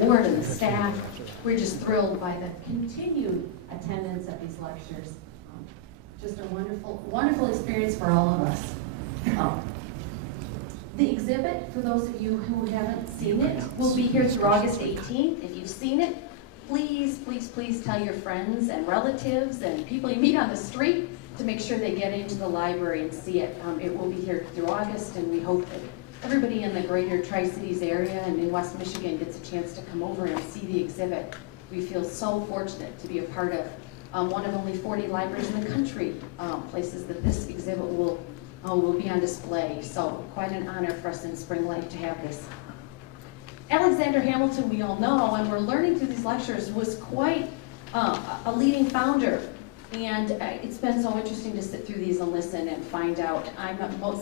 board and the staff. We're just thrilled by the continued attendance at these lectures. Just a wonderful, wonderful experience for all of us. The exhibit, for those of you who haven't seen it, will be here through August 18th. If you've seen it, please, please, please tell your friends and relatives and people you meet on the street to make sure they get into the library and see it. It will be here through August, and we hope that everybody in the greater Tri-Cities area and in West Michigan gets a chance to come over and see the exhibit. We feel so fortunate to be a part of one of only 40 libraries in the country, places that this exhibit will be on display. So quite an honor for us in Spring Lake to have this. Alexander Hamilton, we all know, and we're learning through these lectures, was quite a leading founder. And it's been so interesting to sit through these and listen and find out.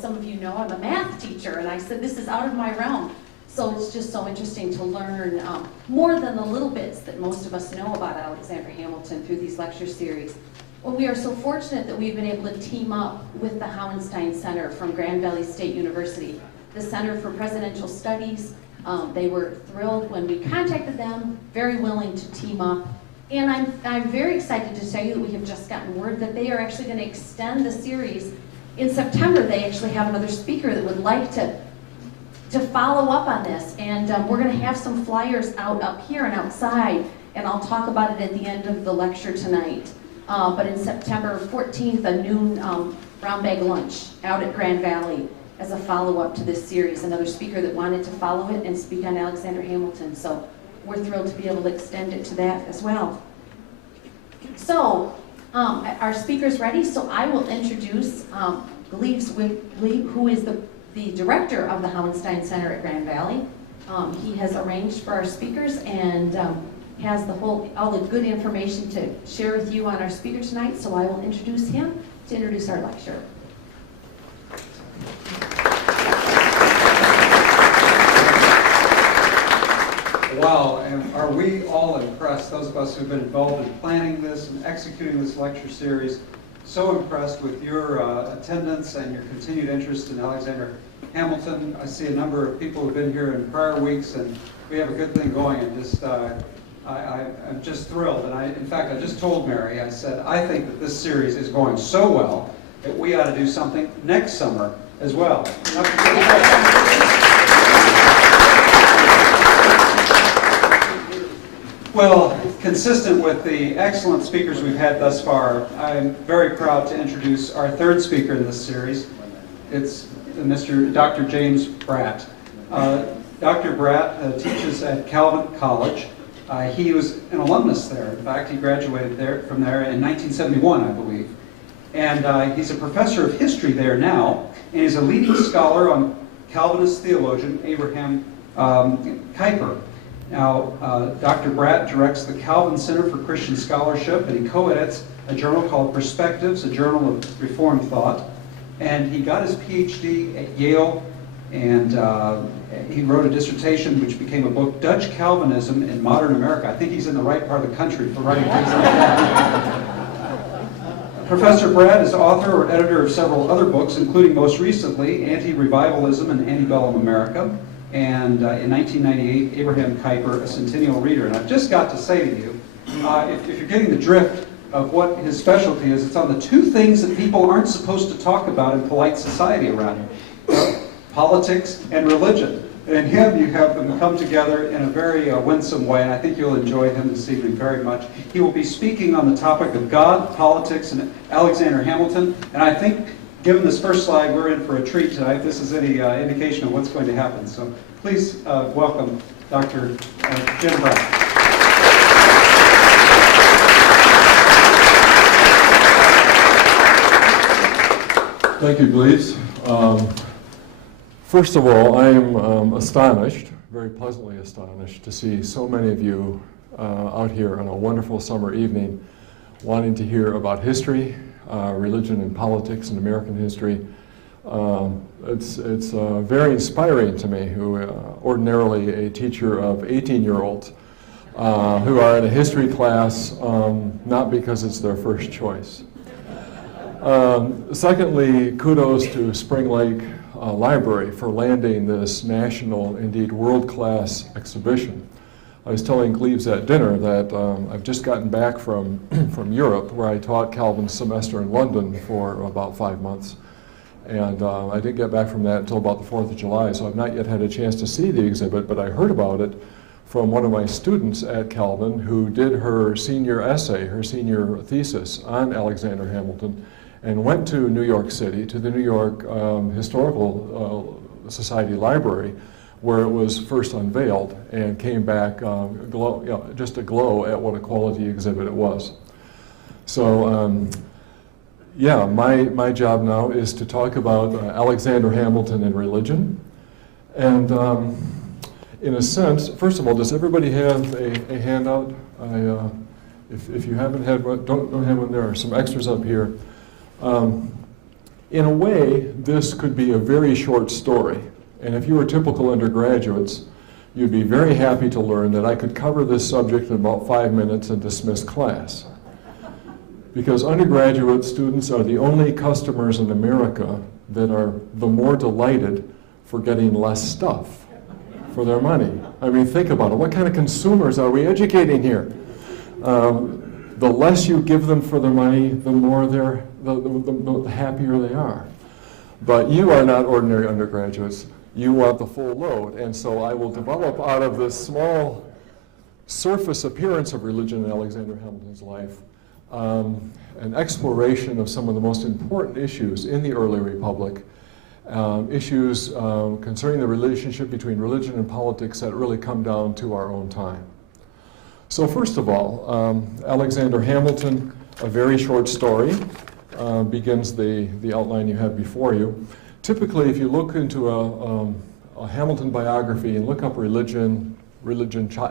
Some of you know I'm a math teacher, and I said this is out of my realm. So it's just so interesting to learn more than the little bits that most of us know about Alexander Hamilton through these lecture series. Well, we are so fortunate that we've been able to team up with the Hauenstein Center from Grand Valley State University, the Center for Presidential Studies. They were thrilled when we contacted them, very willing to team up. And I'm very excited to tell you that we have just gotten word that they are actually going to extend the series. In September, they actually have another speaker that would like to follow up on this. And we're going to have some flyers out up here and outside, and I'll talk about it at the end of the lecture tonight. But in September 14th, a noon brown bag lunch out at Grand Valley as a follow-up to this series. Another speaker that wanted to follow it and speak on Alexander Hamilton. So we're thrilled to be able to extend it to that as well. So our speaker's ready, so I will introduce Gleib, who is the director of the Hauenstein Center at Grand Valley. He has arranged for our speakers and has all the good information to share with you on our speaker tonight, so I will introduce him to introduce our lecture. Wow, and are we all impressed, those of us who've been involved in planning this and executing this lecture series, so impressed with your attendance and your continued interest in Alexander Hamilton. I see a number of people who've been here in prior weeks, and we have a good thing going, and I'm just thrilled. And in fact, I just told Mary, I said, I think that this series is going so well that we ought to do something next summer as well. Well, consistent with the excellent speakers we've had thus far, I'm very proud to introduce our third speaker in this series. It's Dr. James Bratt. Dr. Bratt teaches at Calvin College. He was an alumnus there. In fact, he graduated from there in 1971, I believe. And he's a professor of history there now, and he's a leading scholar on Calvinist theologian Abraham Kuyper. Now, Dr. Bratt directs the Calvin Center for Christian Scholarship, and he co-edits a journal called Perspectives, a journal of Reformed thought. And he got his Ph.D. at Yale, and he wrote a dissertation which became a book, Dutch Calvinism in Modern America. I think he's in the right part of the country for writing things like that. Professor Bratt is author or editor of several other books, including most recently Antirevivalism and Antebellum America, and in 1998, Abraham Kuyper, a Centennial Reader. And I've just got to say to you, if you're getting the drift of what his specialty is, it's on the two things that people aren't supposed to talk about in polite society around here, politics and religion. And in him, you have them come together in a very winsome way, and I think you'll enjoy him this evening very much. He will be speaking on the topic of God, politics, and Alexander Hamilton, and I think, given this first slide, we're in for a treat tonight, if this is any indication of what's going to happen. So please welcome Dr. Jim Bratt. Thank you, Gleib. First of all, I am astonished, very pleasantly astonished, to see so many of you out here on a wonderful summer evening wanting to hear about history, religion and politics and American history. It's very inspiring to me, who ordinarily a teacher of 18-year-olds who are in a history class not because it's their first choice. Secondly, kudos to Spring Lake Library for landing this national, indeed world-class exhibition. I was telling Cleves at dinner that I've just gotten back from, from Europe, where I taught Calvin's semester in London for about 5 months. And I didn't get back from that until about the 4th of July, so I've not yet had a chance to see the exhibit, but I heard about it from one of my students at Calvin who did her senior essay, her senior thesis on Alexander Hamilton, and went to New York City, to the New York Historical Society Library, where it was first unveiled, and came back just aglow at what a quality exhibit it was. So yeah, my job now is to talk about Alexander Hamilton and religion. And in a sense, first of all, does everybody have a handout? If you haven't had one, don't have one, there are some extras up here. In a way, this could be a very short story. And if you were typical undergraduates, you'd be very happy to learn that I could cover this subject in about 5 minutes and dismiss class. Because undergraduate students are the only customers in America that are the more delighted for getting less stuff for their money. I mean, think about it. What kind of consumers are we educating here? The less you give them for their money, the more the happier they are. But you are not ordinary undergraduates. You want the full load. And so I will develop out of this small surface appearance of religion in Alexander Hamilton's life an exploration of some of the most important issues in the early republic, issues concerning the relationship between religion and politics that really come down to our own time. So first of all, Alexander Hamilton, a very short story, begins the outline you have before you. Typically, if you look into a Hamilton biography and look up religion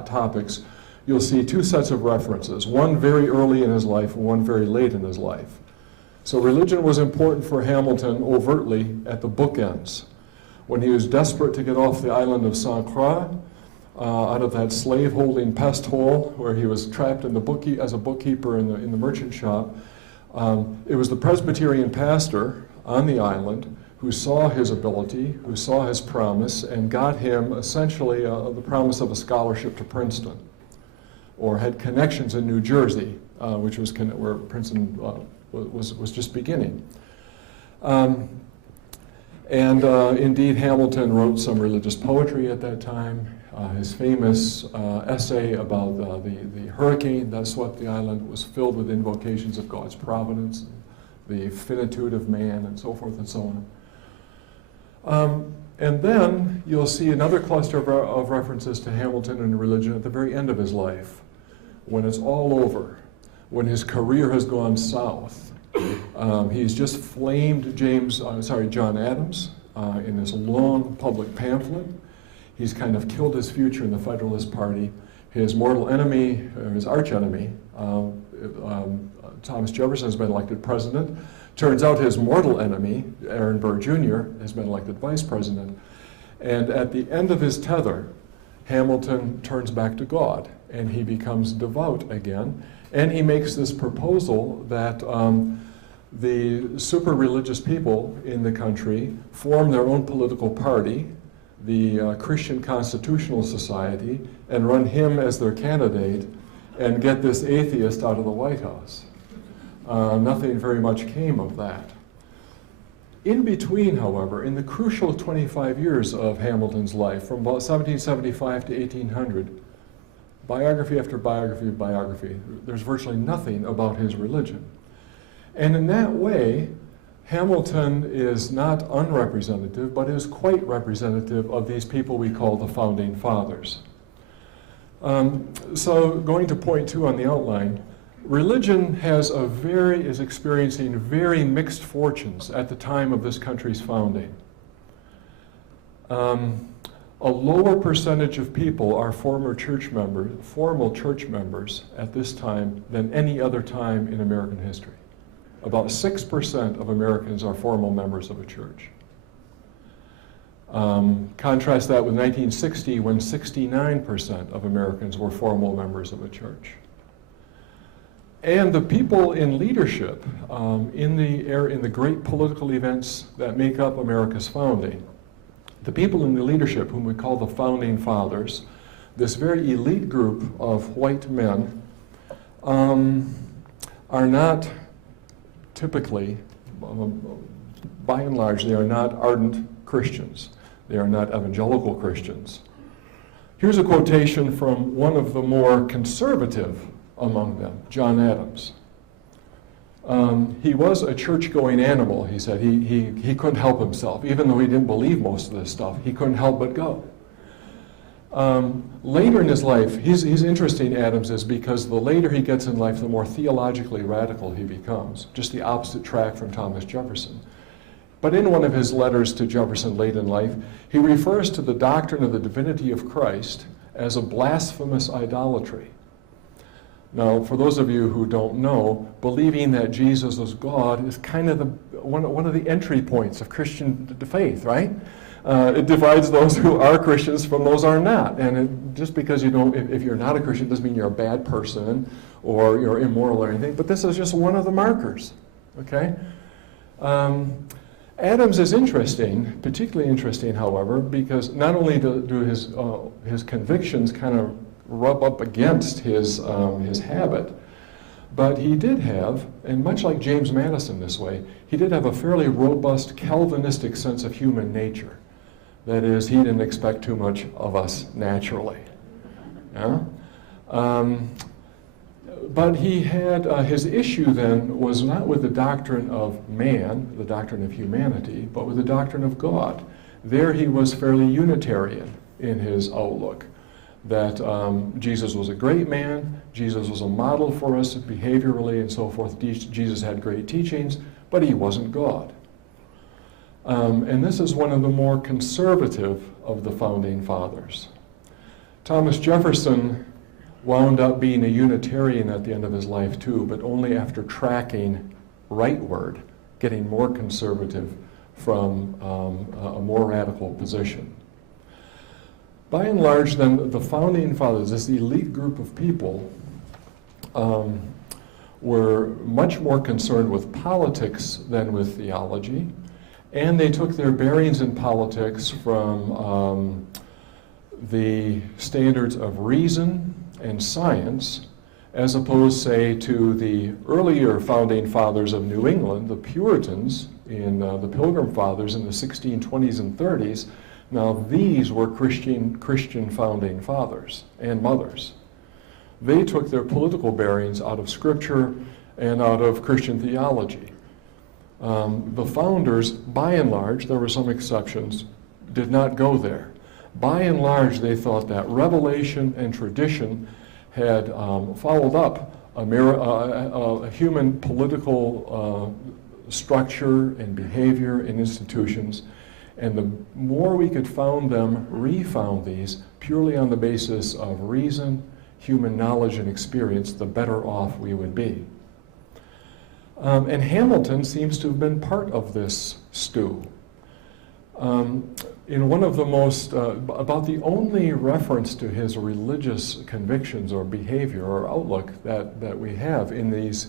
topics, you'll see 2 sets of references, one very early in his life and one very late in his life. So religion was important for Hamilton overtly at the bookends. When he was desperate to get off the island of St. Croix, out of that slave-holding pest hole where he was trapped in as a bookkeeper in the merchant shop, it was the Presbyterian pastor on the island who saw his ability, who saw his promise, and got him essentially the promise of a scholarship to Princeton, or had connections in New Jersey, which was where Princeton was just beginning. Indeed, Hamilton wrote some religious poetry at that time. His famous essay about the hurricane that swept the island was filled with invocations of God's providence, the finitude of man, and so forth and so on. And then you'll see another cluster of references to Hamilton and religion at the very end of his life, when it's all over, when his career has gone south. He's just flamed John Adams in this long public pamphlet. He's kind of killed his future in the Federalist Party. His mortal enemy, or his arch enemy, Thomas Jefferson, has been elected president. Turns out his mortal enemy, Aaron Burr Jr., has been elected vice president. And at the end of his tether, Hamilton turns back to God, and he becomes devout again. And he makes this proposal that the super religious people in the country form their own political party, the Christian Constitutional Society, and run him as their candidate and get this atheist out of the White House. Nothing very much came of that. In between, however, in the crucial 25 years of Hamilton's life, from about 1775 to 1800, biography after biography of biography, there's virtually nothing about his religion. And in that way, Hamilton is not unrepresentative, but is quite representative of these people we call the Founding Fathers. So going to point 2 on the outline, religion is experiencing very mixed fortunes at the time of this country's founding. A lower percentage of people are formal church members at this time than any other time in American history. About 6% of Americans are formal members of a church. Contrast that with 1960, when 69% of Americans were formal members of a church. And the people in leadership in the great political events that make up America's founding, the people in the leadership whom we call the Founding Fathers, this very elite group of white men are not typically, by and large, they are not ardent Christians. They are not evangelical Christians. Here's a quotation from one of the more conservative among them, John Adams. He was a church-going animal, he said. He couldn't help himself. Even though he didn't believe most of this stuff, he couldn't help but go. Later in his life, he's interesting, Adams is, because the later he gets in life, the more theologically radical he becomes, just the opposite track from Thomas Jefferson. But in one of his letters to Jefferson late in life, he refers to the doctrine of the divinity of Christ as a blasphemous idolatry. Now, for those of you who don't know, believing that Jesus is God is kind of one of the entry points of Christian faith, right? It divides those who are Christians from those who are not. And just because you don't, if you're not a Christian, doesn't mean you're a bad person or you're immoral or anything, but this is just one of the markers, okay? Adams is interesting, particularly interesting, however, because not only do his convictions kind of rub up against his habit, but he did have, and much like James Madison this way, he did have a fairly robust Calvinistic sense of human nature. That is, he didn't expect too much of us naturally. Yeah? But he had, his issue then was not with the doctrine of man, the doctrine of humanity, but with the doctrine of God. There he was fairly Unitarian in his outlook, that Jesus was a great man, Jesus was a model for us behaviorally and so forth, Jesus had great teachings, but he wasn't God. And this is one of the more conservative of the founding fathers. Thomas Jefferson wound up being a Unitarian at the end of his life too, but only after tracking rightward, getting more conservative from a more radical position. By and large, then, the founding fathers, this elite group of people, were much more concerned with politics than with theology, and they took their bearings in politics from the standards of reason and science, as opposed, say, to the earlier founding fathers of New England, the Puritans, in the Pilgrim Fathers in the 1620s and 30s. Now, these were Christian founding fathers and mothers. They took their political bearings out of Scripture and out of Christian theology. The founders, by and large, there were some exceptions, did not go there. By and large, they thought that revelation and tradition had followed up a human political structure and behavior and institutions, and the more we could refound these purely on the basis of reason, human knowledge, and experience, the better off we would be. And Hamilton seems to have been part of this stew. In one of the most, about the only reference to his religious convictions or behavior or outlook that we have in these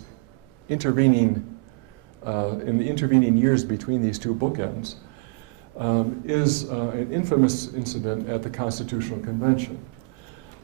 intervening, in the intervening years between these two bookends, is an infamous incident at the Constitutional Convention.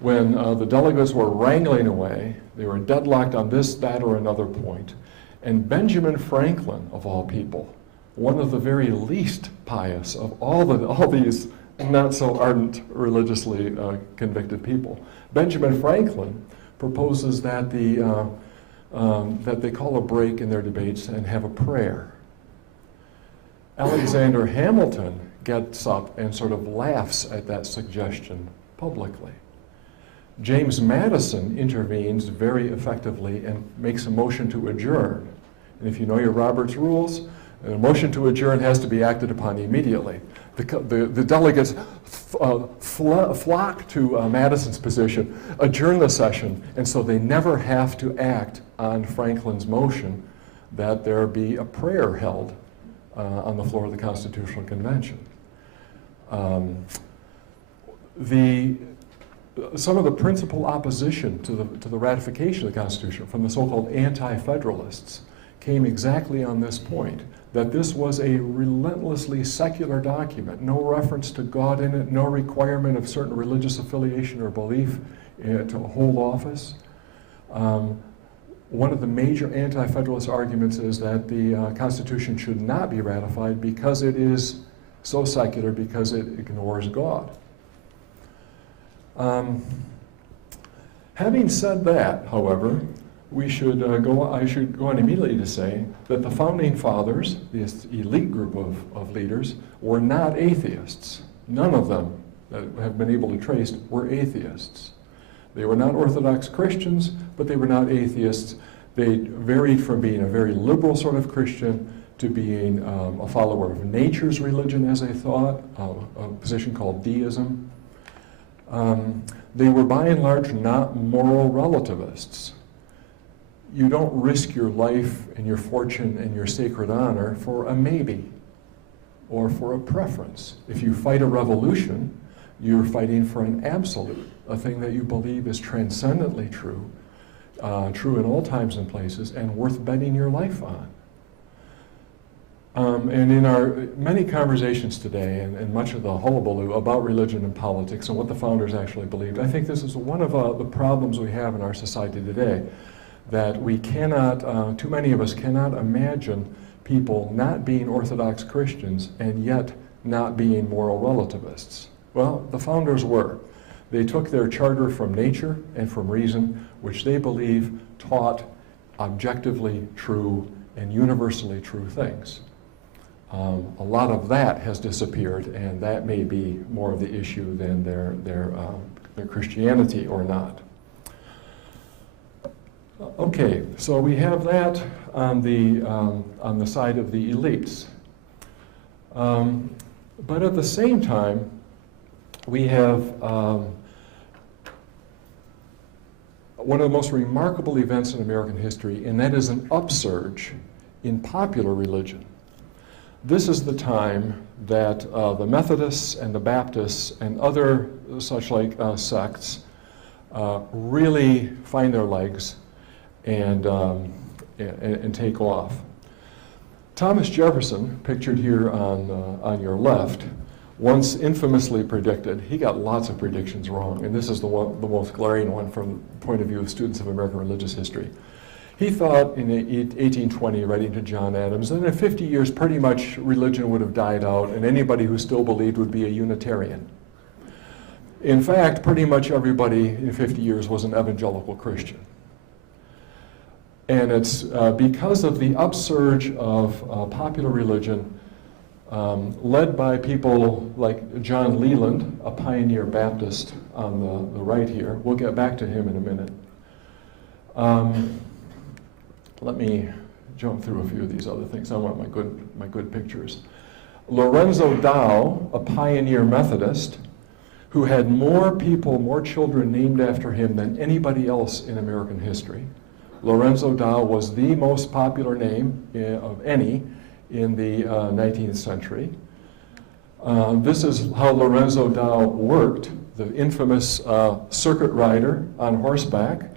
When the delegates were wrangling away, they were deadlocked on this, that, or another point, and Benjamin Franklin, of all people, one of the very least pious of all these not so ardent religiously convicted people, Benjamin Franklin proposes that that they call a break in their debates and have a prayer. Alexander Hamilton gets up and sort of laughs at that suggestion publicly. James Madison intervenes very effectively and makes a motion to adjourn. And if you know your Robert's rules, a motion to adjourn has to be acted upon immediately. The delegates flock to Madison's position, adjourn the session, and so they never have to act on Franklin's motion that there be a prayer held on the floor of the Constitutional Convention. Some of the principal opposition to the ratification of the Constitution from the so-called anti-federalists came exactly on this point, that this was a relentlessly secular document, no reference to God in it, no requirement of certain religious affiliation or belief to hold office. One of the major anti-federalist arguments is that the Constitution should not be ratified because it is so secular, because it ignores God. Having said that, however, I should go on immediately to say that the Founding Fathers, this elite group of leaders, were not atheists. None of them that have been able to trace were atheists. They were not Orthodox Christians, but they were not atheists. They varied from being a very liberal sort of Christian to being a follower of nature's religion, as they thought, a position called deism. They were by and large not moral relativists. You don't risk your life and your fortune and your sacred honor for a maybe or for a preference. If you fight a revolution, you're fighting for an absolute, a thing that you believe is transcendently true, true in all times and places, and worth betting your life on. And in our many conversations today, and much of the hullabaloo about religion and politics and what the founders actually believed, I think this is one of the problems we have in our society today, that we cannot, too many of us cannot imagine people not being Orthodox Christians and yet not being moral relativists. Well, the founders were. They took their charter from nature and from reason, which they believe taught objectively true and universally true things. A lot of that has disappeared, and that may be more of the issue than their Christianity or not. Okay, so we have that on the side of the elites. But at the same time, we have one of the most remarkable events in American history, and that is an upsurge in popular religion. This is the time that the Methodists and the Baptists and other such like sects really find their legs and take off. Thomas Jefferson, pictured here on your left, once infamously predicted, he got lots of predictions wrong, and this is the most glaring one from the point of view of students of American religious history. He thought in 1820, writing to John Adams, that in 50 years pretty much religion would have died out and anybody who still believed would be a Unitarian. In fact, pretty much everybody in 50 years was an evangelical Christian. And it's because of the upsurge of popular religion led by people like John Leland, a pioneer Baptist on the right here. We'll get back to him in a minute. Let me jump through a few of these other things. I want my good pictures. Lorenzo Dow, a pioneer Methodist, who had more children named after him than anybody else in American history. Lorenzo Dow was the most popular name of any in the 19th century. This is how Lorenzo Dow worked, the infamous circuit rider on horseback.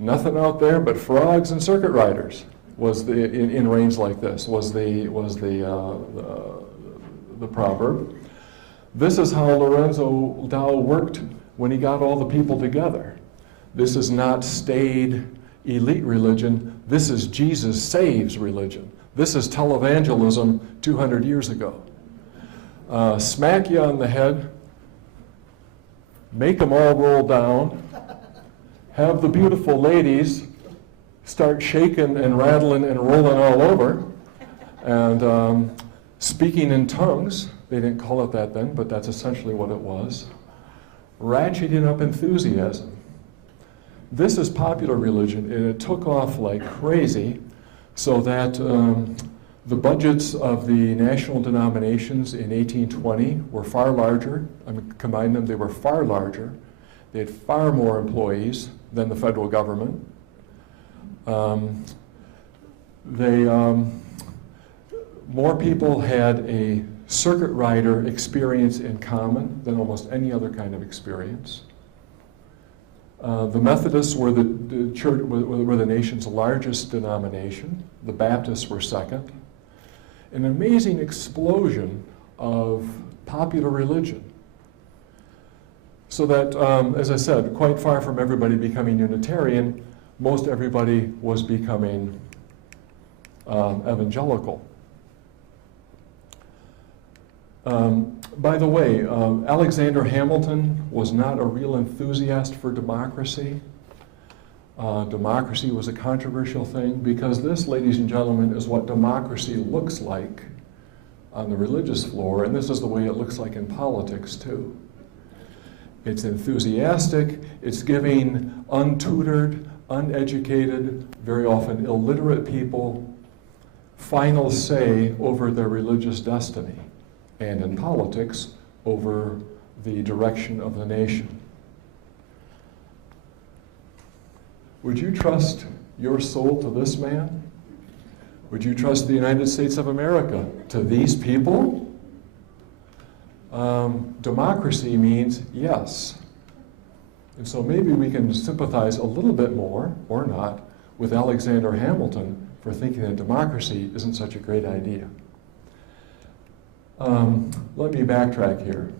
Nothing out there but frogs and circuit riders was in reigns like this was the proverb. This is how Lorenzo Dow worked when he got all the people together. This is not staid elite religion. This is Jesus saves religion. This is televangelism 200 years ago. Smack you on the head, make them all roll down, have the beautiful ladies start shaking and rattling and rolling all over, and speaking in tongues. They didn't call it that then, but that's essentially what it was. Ratcheting up enthusiasm. This is popular religion, and it took off like crazy, so that the budgets of the national denominations in 1820 were far larger. I mean, combine them, they were far larger. They had far more employees than the federal government. More people had a circuit rider experience in common than almost any other kind of experience. The Methodists were the church, were the nation's largest denomination. The Baptists were second. an amazing explosion of popular religion. So that, as I said, quite far from everybody becoming Unitarian, most everybody was becoming evangelical. By the way, Alexander Hamilton was not a real enthusiast for democracy. Democracy was a controversial thing because this, ladies and gentlemen, is what democracy looks like on the religious floor, and this is the way it looks like in politics too. It's enthusiastic, it's giving untutored, uneducated, very often illiterate people final say over their religious destiny, and in politics, over the direction of the nation. Would you trust your soul to this man? Would you trust the United States of America to these people? Democracy means yes. And so maybe we can sympathize a little bit more, or not, with Alexander Hamilton for thinking that democracy isn't such a great idea. Let me backtrack here.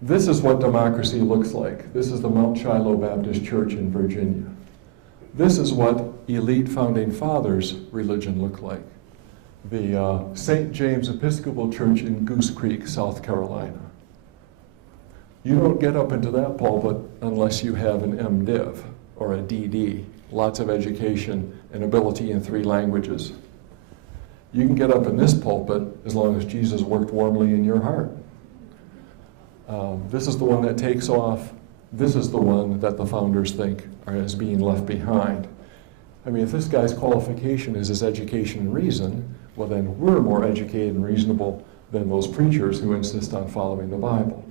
This is what democracy looks like. This is the Mount Shiloh Baptist Church in Virginia. This is what elite founding fathers' religion looked like. The St. James Episcopal Church in Goose Creek, South Carolina. You don't get up into that pulpit unless you have an MDiv or a DD, lots of education and ability in 3 languages. You can get up in this pulpit as long as Jesus worked warmly in your heart. This is the one that takes off. This is the one that the founders think is being left behind. I mean, if this guy's qualification is his education and reason, well then we're more educated and reasonable than those preachers who insist on following the Bible.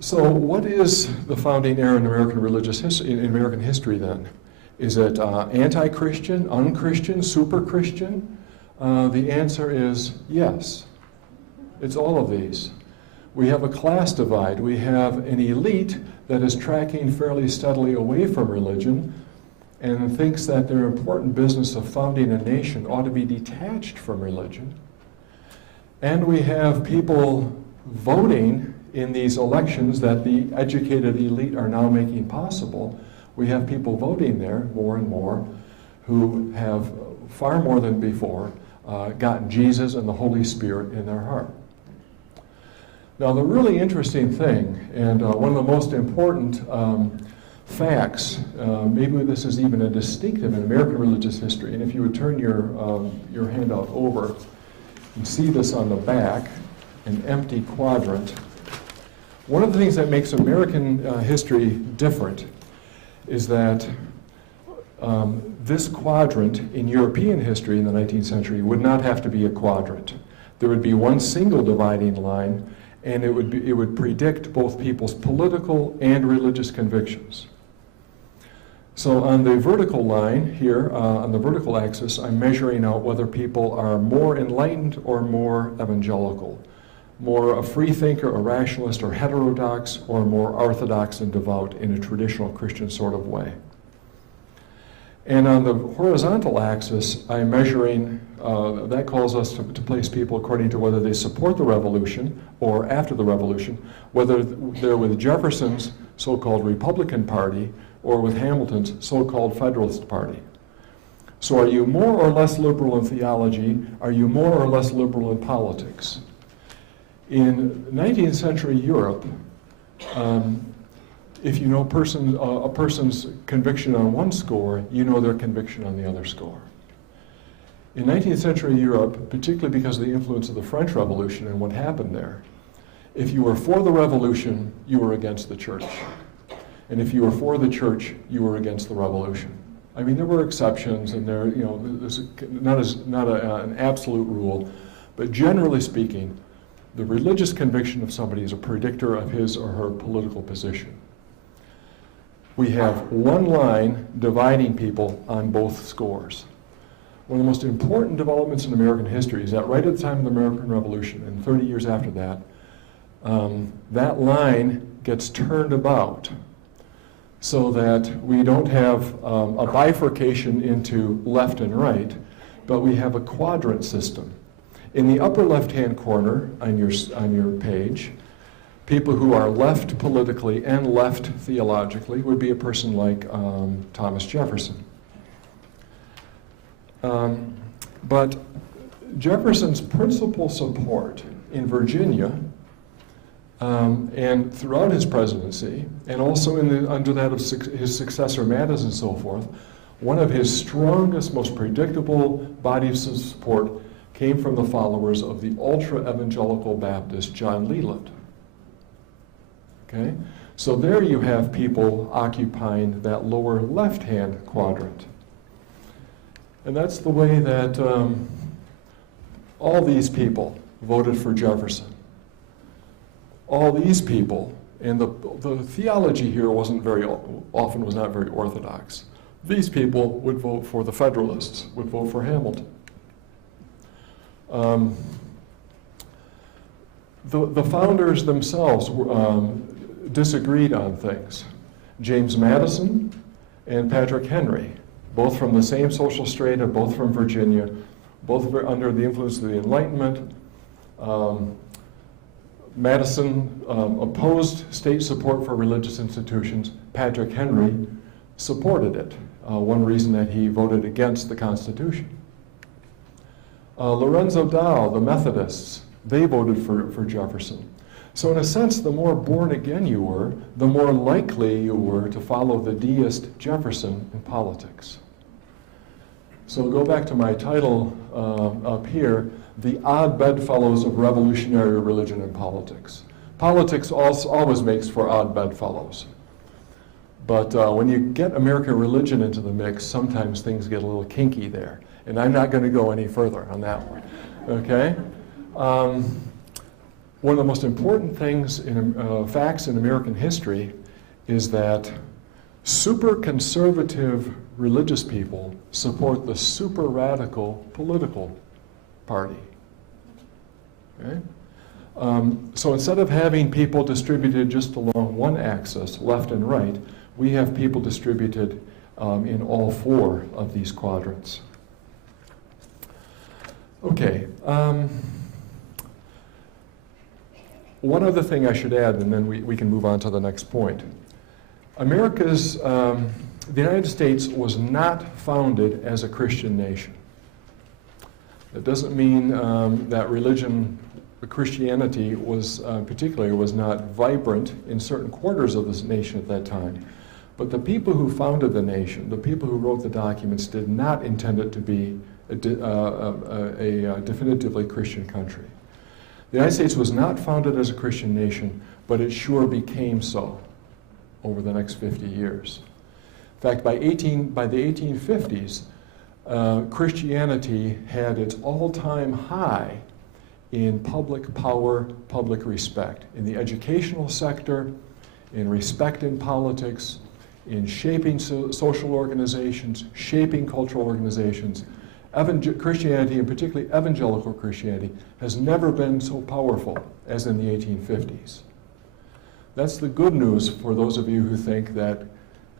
So what is the founding era in American religious history, in American history then? Is it anti-Christian, unchristian, super-Christian? The answer is yes. It's all of these. We have a class divide. We have an elite that is tracking fairly steadily away from religion and thinks that their important business of founding a nation ought to be detached from religion. And we have people voting in these elections that the educated elite are now making possible. We have people voting there, more and more, who have far more than before gotten Jesus and the Holy Spirit in their heart. Now, the really interesting thing, and one of the most important facts, maybe this is even a distinctive in American religious history, and if you would turn your handout over and see this on the back, an empty quadrant. One of the things that makes American history different is that this quadrant in European history in the 19th century would not have to be a quadrant. There would be one single dividing line, and it would predict both people's political and religious convictions. So on the vertical line here, on the vertical axis, I'm measuring out whether people are more enlightened or more evangelical, more a free thinker, a rationalist, or heterodox, or more orthodox and devout in a traditional Christian sort of way. And on the horizontal axis, I'm measuring, that calls us to place people according to whether they support the revolution or after the revolution, whether they're with Jefferson's so-called Republican Party or with Hamilton's so-called Federalist Party. So are you more or less liberal in theology? Are you more or less liberal in politics? In 19th century Europe, if you know a person's conviction on one score, you know their conviction on the other score. In 19th century Europe, particularly because of the influence of the French Revolution and what happened there, if you were for the revolution, you were against the church. And if you were for the church, you were against the revolution. I mean, there were exceptions, and there, you know, there's not an absolute rule, but generally speaking, the religious conviction of somebody is a predictor of his or her political position. We have one line dividing people on both scores. One of the most important developments in American history is that right at the time of the American Revolution, and 30 years after that, that line gets turned about so that we don't have a bifurcation into left and right, but we have a quadrant system. In the upper left-hand corner on your page, people who are left politically and left theologically would be a person like Thomas Jefferson. But Jefferson's principal support in Virginia and throughout his presidency, and also under that of his successor Madison and so forth, one of his strongest, most predictable bodies of support came from the followers of the ultra-evangelical Baptist John Leland. Okay? So there you have people occupying that lower left-hand quadrant. And that's the way that all these people voted for Jefferson. All these people, and the theology here was not very orthodox. These people would vote for the Federalists, would vote for Hamilton. The founders themselves disagreed on things. James Madison and Patrick Henry, both from the same social strata, both from Virginia, both under the influence of the Enlightenment. Madison opposed state support for religious institutions. Patrick Henry supported it. One reason that he voted against the Constitution. Lorenzo Dow, the Methodists, they voted for Jefferson. So in a sense, the more born again you were, the more likely you were to follow the deist Jefferson in politics. So go back to my title up here, The Odd Bedfellows of Revolutionary Religion and Politics. Politics always makes for odd bedfellows. But when you get American religion into the mix, sometimes things get a little kinky there. And I'm not going to go any further on that one. Okay? One of the most important things facts in American history is that super conservative religious people support the super radical political party. Okay? So instead of having people distributed just along one axis, left and right, we have people distributed in all four of these quadrants. Okay. One other thing I should add, and then we can move on to the next point. The United States was not founded as a Christian nation. That doesn't mean that Christianity was not vibrant in certain quarters of this nation at that time. But the people who founded the nation, the people who wrote the documents, did not intend it to be a definitively Christian country. The United States was not founded as a Christian nation, but it sure became so over the next 50 years. In fact, by the 1850s, Christianity had its all-time high in public power, public respect, in the educational sector, in respect in politics, in shaping social organizations, shaping cultural organizations. Christianity, and particularly evangelical Christianity, has never been so powerful as in the 1850s. That's the good news for those of you who think that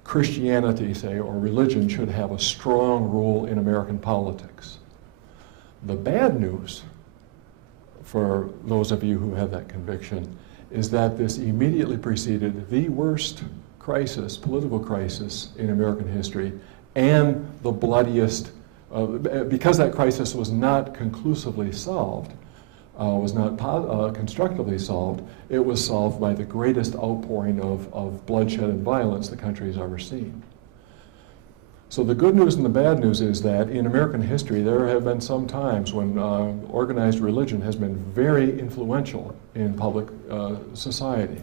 Christianity, say, or religion should have a strong role in American politics. The bad news for those of you who have that conviction is that this immediately preceded the worst crisis, political crisis in American history, and the bloodiest, because that crisis was not conclusively solved, was not constructively solved, it was solved by the greatest outpouring of bloodshed and violence the country has ever seen. So the good news and the bad news is that in American history there have been some times when organized religion has been very influential in public society.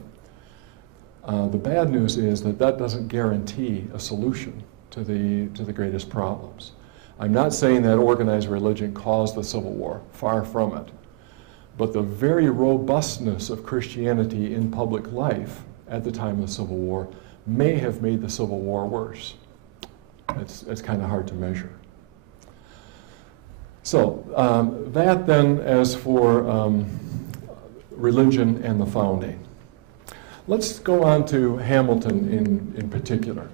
The bad news is that doesn't guarantee a solution to the greatest problems. I'm not saying that organized religion caused the Civil War, far from it. But the very robustness of Christianity in public life at the time of the Civil War may have made the Civil War worse. It's kind of hard to measure. So that then as for religion and the founding. Let's go on to Hamilton in particular.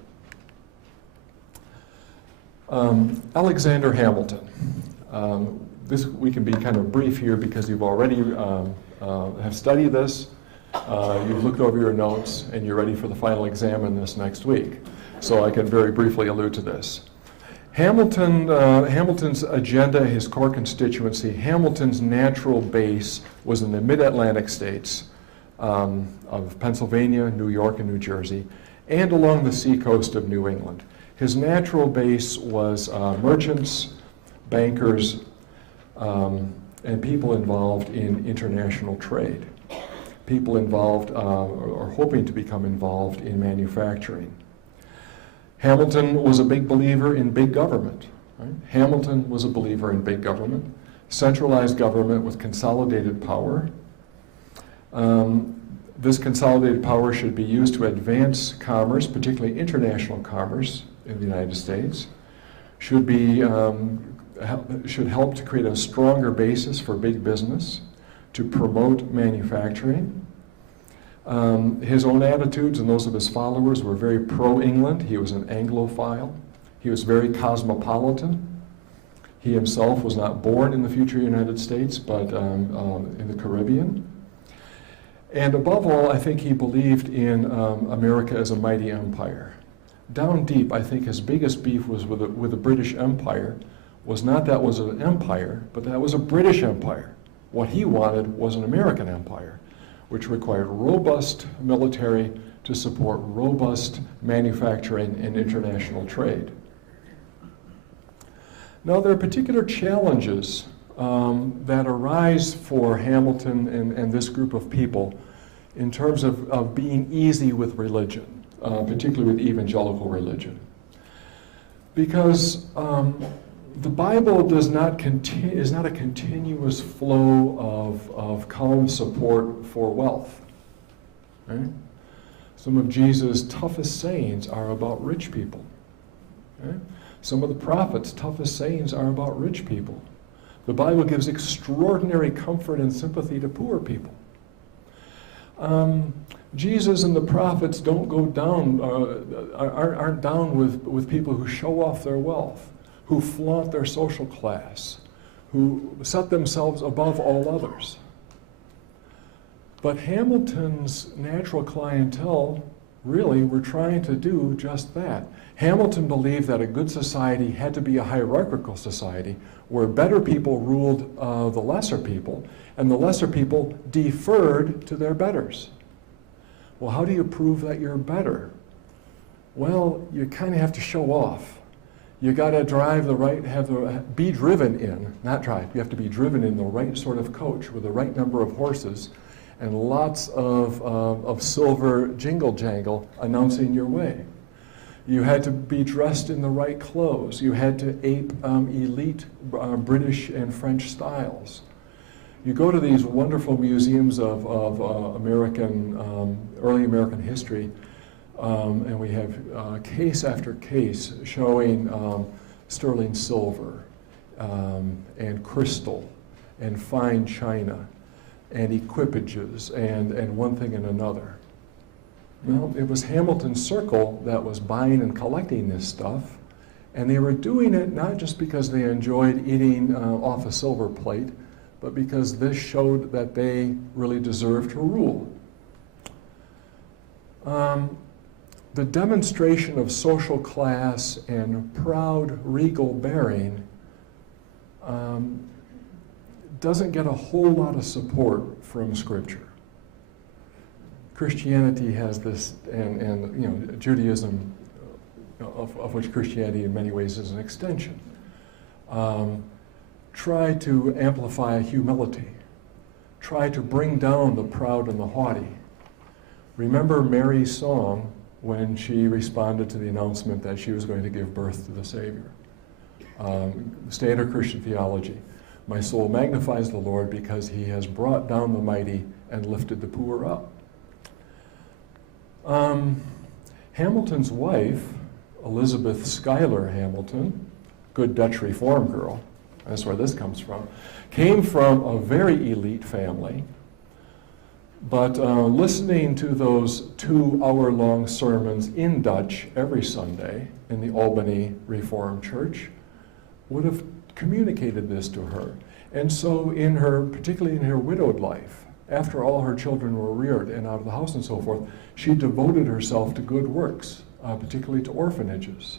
Alexander Hamilton. We can be kind of brief here because you've already have studied this, you've looked over your notes, and you're ready for the final exam in this next week. So I can very briefly allude to this. Hamilton's agenda, his core constituency, Hamilton's natural base was in the mid-Atlantic states of Pennsylvania, New York, and New Jersey, and along the seacoast of New England. His natural base was merchants, bankers, and people involved in international trade. People involved or hoping to become involved in manufacturing. Hamilton was a big believer in big government. Right? Hamilton was a believer in big government, centralized government with consolidated power. This consolidated power should be used to advance commerce, particularly international commerce in the United States. Should help to create a stronger basis for big business, to promote manufacturing. His own attitudes and those of his followers were very pro-England. He was an Anglophile. He was very cosmopolitan. He himself was not born in the future United States, but in the Caribbean. And above all, I think he believed in America as a mighty empire. Down deep, I think his biggest beef was with the British Empire. Was not that was an empire, but that was a British Empire. What he wanted was an American empire, which required robust military to support robust manufacturing and international trade. Now, there are particular challenges that arise for Hamilton and this group of people in terms of being easy with religion, particularly with evangelical religion. Because the Bible is not a continuous flow of calm support for wealth. Right? Some of Jesus' toughest sayings are about rich people. Right? Some of the prophets' toughest sayings are about rich people. The Bible gives extraordinary comfort and sympathy to poor people. Jesus and the prophets don't go down, aren't down with people who show off their wealth, who flaunt their social class, who set themselves above all others. But Hamilton's natural clientele really were trying to do just that. Hamilton believed that a good society had to be a hierarchical society where better people ruled the lesser people, and the lesser people deferred to their betters. Well, how do you prove that you're better? Well, you kind of have to show off. You got to drive the right, be driven in, not drive. You have to be driven in the right sort of coach with the right number of horses and lots of silver jingle jangle announcing your way. You had to be dressed in the right clothes. You had to ape elite British and French styles. You go to these wonderful museums of early American history, and we have case after case showing sterling silver and crystal and fine china and equipages and one thing and another. Well, it was Hamilton's circle that was buying and collecting this stuff, and they were doing it not just because they enjoyed eating off a silver plate, but because this showed that they really deserved to rule. The demonstration of social class and proud regal bearing doesn't get a whole lot of support from Scripture. Christianity has this, and Judaism, of which Christianity in many ways is an extension, try to amplify humility, try to bring down the proud and the haughty. Remember Mary's song when she responded to the announcement that she was going to give birth to the Savior. Standard Christian theology. My soul magnifies the Lord because he has brought down the mighty and lifted the poor up. Hamilton's wife, Elizabeth Schuyler Hamilton, good Dutch Reform girl, that's where this comes from, came from a very elite family, but listening to those 2-hour-long sermons in Dutch every Sunday in the Albany Reformed Church would have communicated this to her. And so in her, particularly in her widowed life, after all her children were reared and out of the house and so forth, she devoted herself to good works, particularly to orphanages.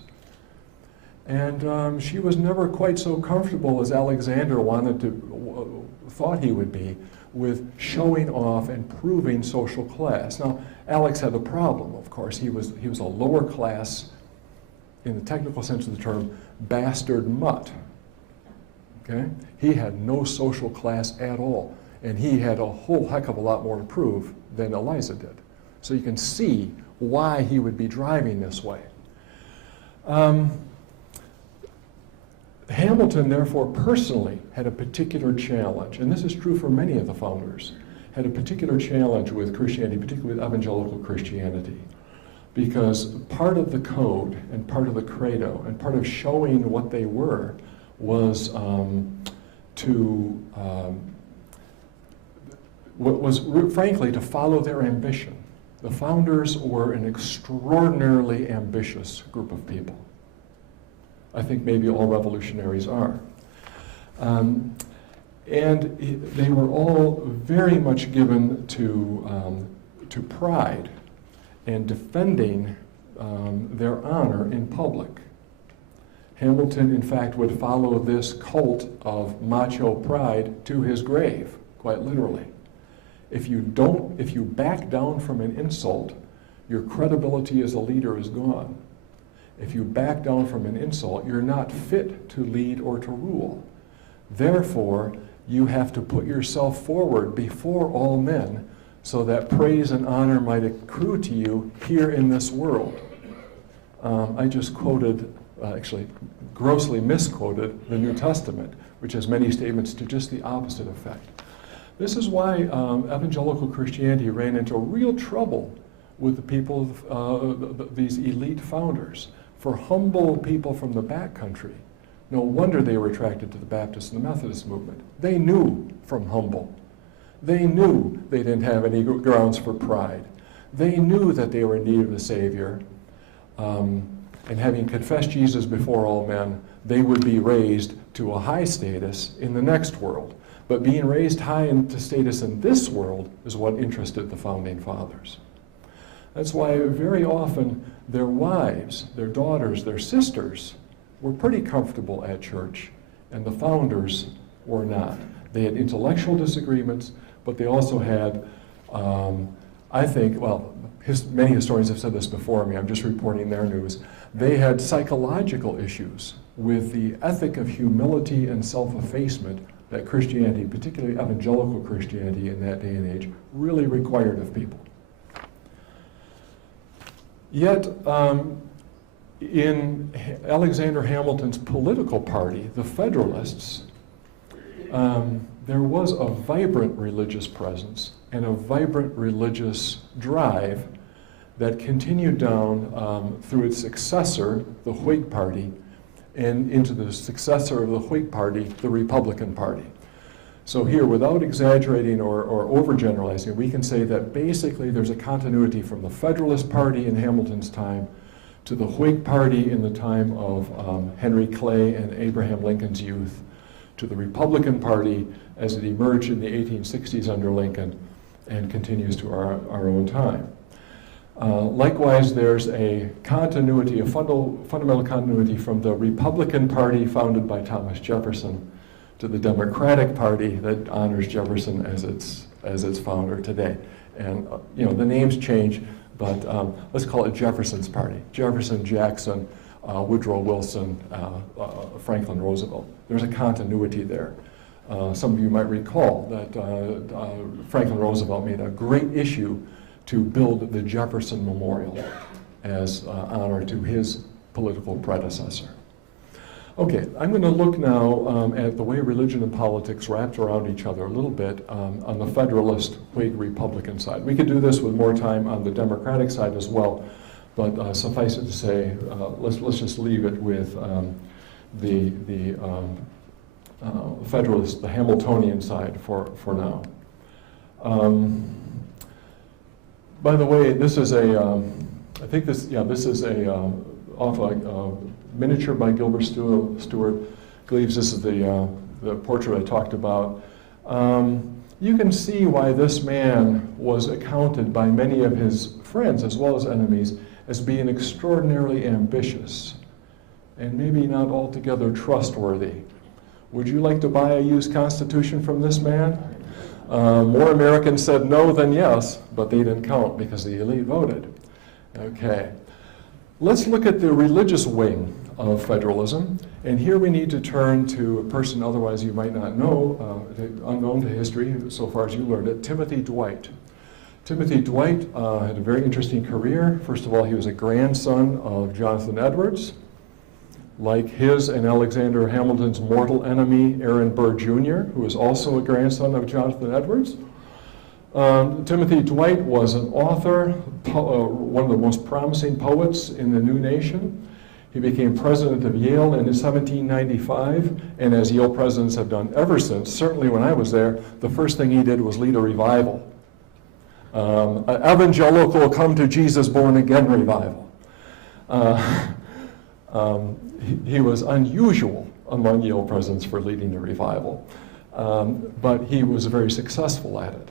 And she was never quite so comfortable as Alexander thought he would be with showing off and proving social class. Now, Alex had a problem, of course. He was a lower class, in the technical sense of the term, bastard mutt. Okay? He had no social class at all, and he had a whole heck of a lot more to prove than Eliza did. So you can see why he would be driving this way. Hamilton, therefore, personally had a particular challenge, and this is true for many of the founders, had a particular challenge with Christianity, particularly with evangelical Christianity, because part of the code and part of the credo and part of showing what they were was frankly to follow their ambition. The founders were an extraordinarily ambitious group of people. I think maybe all revolutionaries are. And they were all very much given to pride and defending their honor in public. Hamilton, in fact, would follow this cult of macho pride to his grave, quite literally. If you back down from an insult, your credibility as a leader is gone. If you back down from an insult, you're not fit to lead or to rule. Therefore, you have to put yourself forward before all men so that praise and honor might accrue to you here in this world. I just quoted, actually grossly misquoted, the New Testament, which has many statements to just the opposite effect. This is why evangelical Christianity ran into real trouble with the people, these elite founders. For humble people from the backcountry, no wonder they were attracted to the Baptist and the Methodist movement. They knew from humble. They knew they didn't have any grounds for pride. They knew that they were in need of a Savior. And having confessed Jesus before all men, they would be raised to a high status in the next world. But being raised high into status in this world is what interested the founding fathers. That's why very often their wives, their daughters, their sisters were pretty comfortable at church, and the founders were not. They had intellectual disagreements, but they also had, I think, well, many historians have said this before me, I'm just reporting their news, they had psychological issues with the ethic of humility and self-effacement that Christianity, particularly evangelical Christianity in that day and age, really required of people. Yet, in Alexander Hamilton's political party, the Federalists, there was a vibrant religious presence and a vibrant religious drive that continued down through its successor, the Whig Party, and into the successor of the Whig Party, the Republican Party. So here, without exaggerating or overgeneralizing, we can say that basically there's a continuity from the Federalist Party in Hamilton's time to the Whig Party in the time of Henry Clay and Abraham Lincoln's youth, to the Republican Party as it emerged in the 1860s under Lincoln and continues to our own time. Likewise, there's a continuity, a fundamental continuity from the Republican Party founded by Thomas Jefferson to the Democratic Party that honors Jefferson as its founder today. And the names change, but let's call it Jefferson's Party. Jefferson, Jackson, Woodrow Wilson, Franklin Roosevelt. There's a continuity there. Some of you might recall that Franklin Roosevelt made a great issue to build the Jefferson Memorial as honor to his political predecessor. Okay, I'm going to look now at the way religion and politics wrapped around each other a little bit on the Federalist, Whig, Republican side. We could do this with more time on the Democratic side as well, but suffice it to say, let's just leave it with the Federalist, the Hamiltonian side for now. By the way, this is a, I think this is a off a miniature by Gilbert Stuart believes this is the portrait I talked about. You can see why this man was accounted by many of his friends as well as enemies as being extraordinarily ambitious and maybe not altogether trustworthy. Would you like to buy a used Constitution from this man? More Americans said no than yes, but they didn't count because the elite voted. Okay, let's look at the religious wing of federalism, and here we need to turn to a person otherwise you might not know, unknown to history so far as you learned it, Timothy Dwight. Timothy Dwight had a very interesting career. First of all, he was a grandson of Jonathan Edwards, like his and Alexander Hamilton's mortal enemy, Aaron Burr Jr., who was also a grandson of Jonathan Edwards. Timothy Dwight was an author, one of the most promising poets in the new nation. He became president of Yale in 1795, and as Yale presidents have done ever since, certainly when I was there, the first thing he did was lead a revival. An evangelical come to Jesus born again revival. He was unusual among Yale presidents for leading a revival, but he was very successful at it.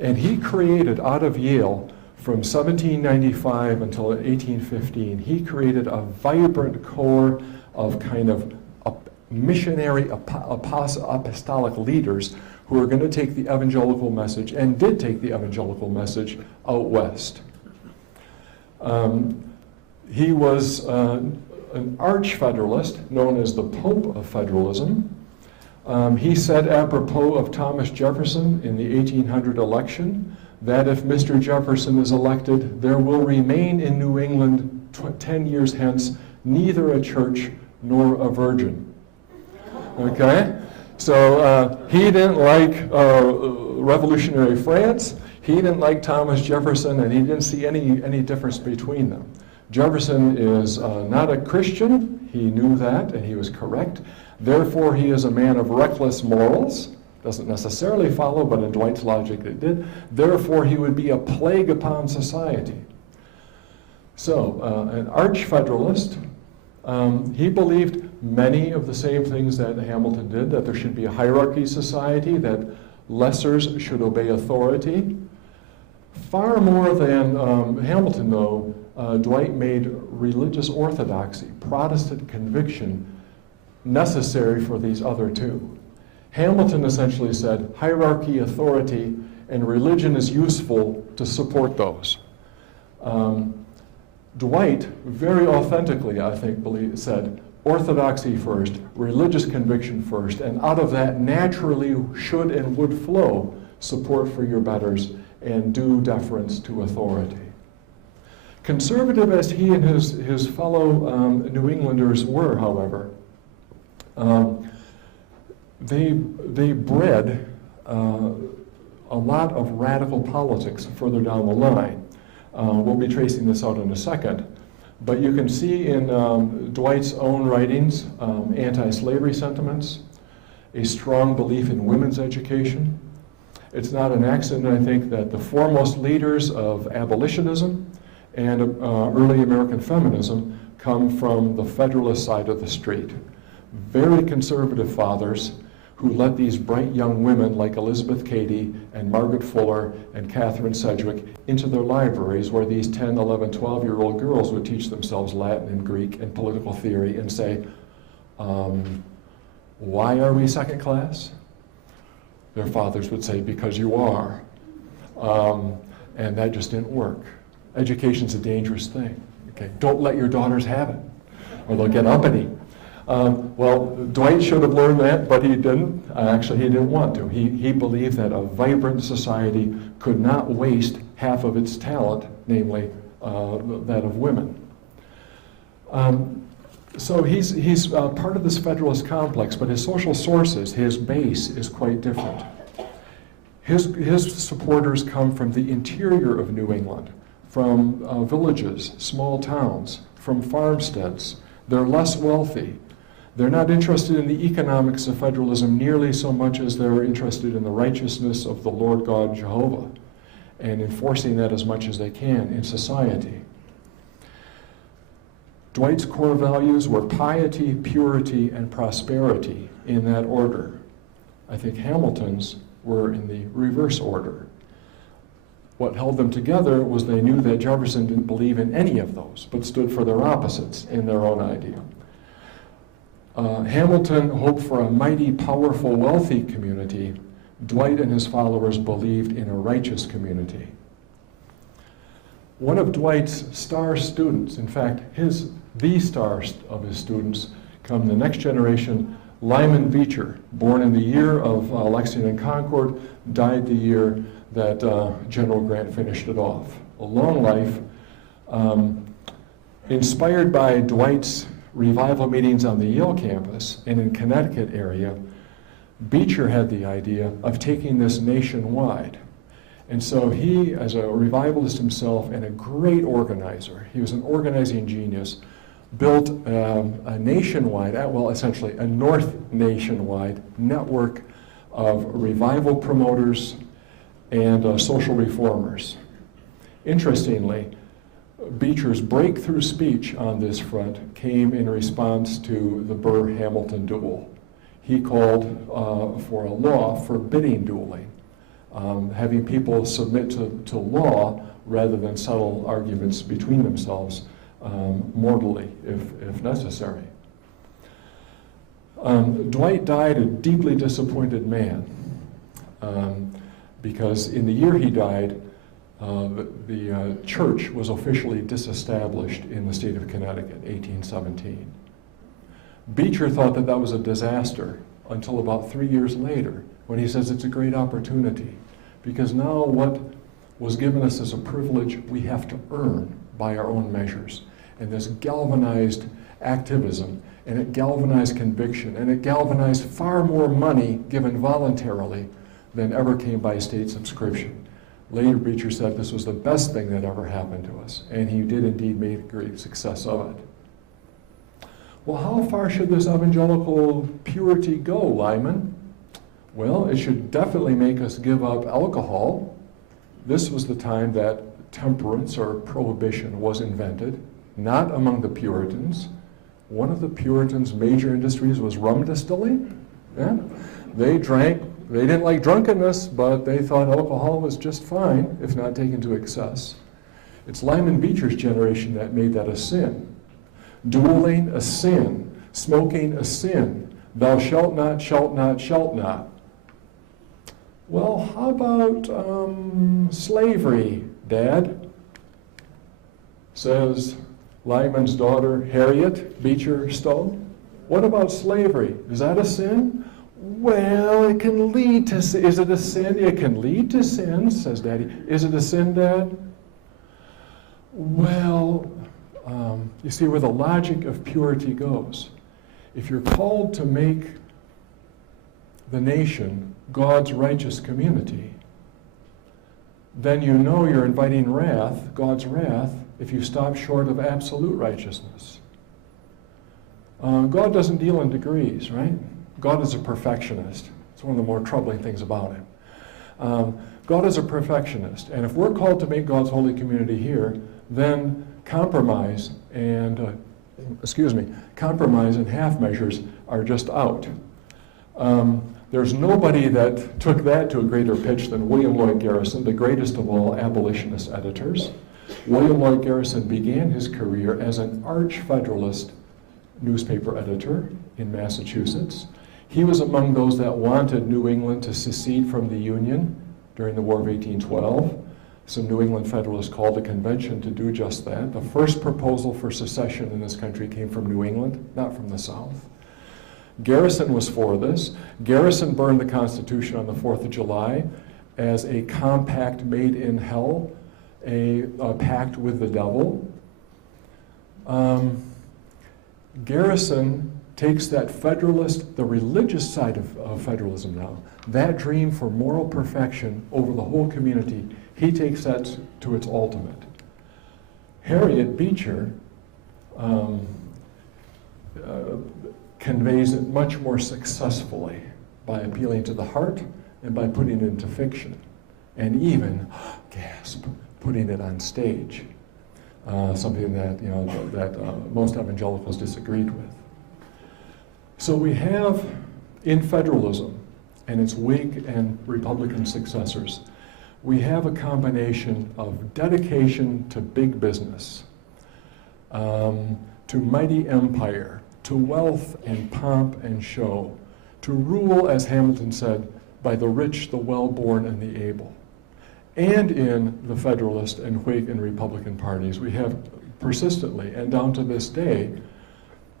And he created out of Yale, from 1795 until 1815, he created a vibrant core of kind of missionary apostolic leaders who were going to take the evangelical message, and did take the evangelical message, out west. He was an arch-federalist known as the Pope of Federalism. He said apropos of Thomas Jefferson in the 1800 election that if Mr. Jefferson is elected, there will remain in New England 10 years hence neither a church nor a virgin. Okay? So he didn't like revolutionary France, he didn't like Thomas Jefferson, and he didn't see any difference between them. Jefferson is not a Christian, he knew that, and he was correct. Therefore, he is a man of reckless morals. Doesn't necessarily follow, but in Dwight's logic it did. Therefore, he would be a plague upon society. So, an arch-federalist, he believed many of the same things that Hamilton did, that there should be a hierarchy society, that lessers should obey authority. Far more than Hamilton, though, Dwight made religious orthodoxy, Protestant conviction, necessary for these other two. Hamilton essentially said hierarchy, authority, and religion is useful to support those. Dwight very authentically, I think, said orthodoxy first, religious conviction first, and out of that naturally should and would flow support for your betters and due deference to authority. Conservative as he and his fellow New Englanders were, however, they bred a lot of radical politics further down the line. We'll be tracing this out in a second. But you can see in Dwight's own writings anti-slavery sentiments, a strong belief in women's education. It's not an accident, I think, that the foremost leaders of abolitionism and early American feminism come from the Federalist side of the street. Very conservative fathers who let these bright young women like Elizabeth Cady and Margaret Fuller and Catherine Sedgwick into their libraries where these 10, 11, 12-year-old girls would teach themselves Latin and Greek and political theory and say, why are we second class? Their fathers would say, because you are. And that just didn't work. Education's a dangerous thing. Okay? Don't let your daughters have it, or they'll get uppity. Well, Dwight should have learned that, but he didn't. Actually, he didn't want to. He believed that a vibrant society could not waste half of its talent, namely that of women. So he's part of this Federalist complex, but his social sources, his base, is quite different. His supporters come from the interior of New England, from villages, small towns, from farmsteads. They're less wealthy. They're not interested in the economics of federalism nearly so much as they're interested in the righteousness of the Lord God Jehovah and enforcing that as much as they can in society. Dwight's core values were piety, purity, and prosperity in that order. I think Hamilton's were in the reverse order. What held them together was they knew that Jefferson didn't believe in any of those, but stood for their opposites in their own idea. Hamilton hoped for a mighty, powerful, wealthy community. Dwight and his followers believed in a righteous community. One of Dwight's star students, in fact, the star of his students, come the next generation, Lyman Beecher, born in the year of Lexington and Concord, died the year that General Grant finished it off. A long life, inspired by Dwight's revival meetings on the Yale campus and in Connecticut area, Beecher had the idea of taking this nationwide. And so he, as a revivalist himself and a great organizer, he was an organizing genius, built a nationwide, well, essentially a north nationwide network of revival promoters and social reformers. Interestingly, Beecher's breakthrough speech on this front came in response to the Burr-Hamilton duel. He called for a law forbidding dueling, having people submit to law rather than settle arguments between themselves mortally, if necessary. Dwight died a deeply disappointed man because in the year he died, the church was officially disestablished in the state of Connecticut, 1817. Beecher thought that that was a disaster until about 3 years later, when he says it's a great opportunity, because now what was given us as a privilege, we have to earn by our own measures. And this galvanized activism, and it galvanized conviction, and it galvanized far more money given voluntarily than ever came by state subscription. Later, Beecher said this was the best thing that ever happened to us, and he did indeed make a great success of it. Well, how far should this evangelical purity go, Lyman? Well, it should definitely make us give up alcohol. This was the time that temperance or prohibition was invented, not among the Puritans. One of the Puritans' major industries was rum distilling. Yeah? They drank. They didn't like drunkenness, but they thought alcohol was just fine if not taken to excess. It's Lyman Beecher's generation that made that a sin. Dueling, a sin. Smoking, a sin. Thou shalt not, shalt not, shalt not. Well, how about slavery, Dad? Says Lyman's daughter, Harriet Beecher Stowe. What about slavery? Is that a sin? Well, it can lead to sin. Is it a sin? It can lead to sin, says Daddy. Is it a sin, Dad? Well, you see where the logic of purity goes. If you're called to make the nation God's righteous community, then you know you're inviting wrath, God's wrath, if you stop short of absolute righteousness. God doesn't deal in degrees, right? God is a perfectionist. It's one of the more troubling things about him. God is a perfectionist, and if we're called to make God's holy community here, then compromise and half measures are just out. There's nobody that took that to a greater pitch than William Lloyd Garrison, the greatest of all abolitionist editors. William Lloyd Garrison began his career as an arch-federalist newspaper editor in Massachusetts. He was among those that wanted New England to secede from the Union during the War of 1812. Some New England Federalists called a convention to do just that. The first proposal for secession in this country came from New England, not from the South. Garrison was for this. Garrison burned the Constitution on the 4th of July as a compact made in hell, a pact with the devil. Garrison takes that federalist, the religious side of federalism now, that dream for moral perfection over the whole community, he takes that to its ultimate. Harriet Beecher conveys it much more successfully by appealing to the heart and by putting it into fiction, and even, gasp, putting it on stage. something that, most evangelicals disagreed with. So we have, in federalism and its Whig and Republican successors, we have a combination of dedication to big business, to mighty empire, to wealth and pomp and show, to rule, as Hamilton said, by the rich, the well-born, and the able. And in the Federalist and Whig and Republican parties, we have persistently, and down to this day,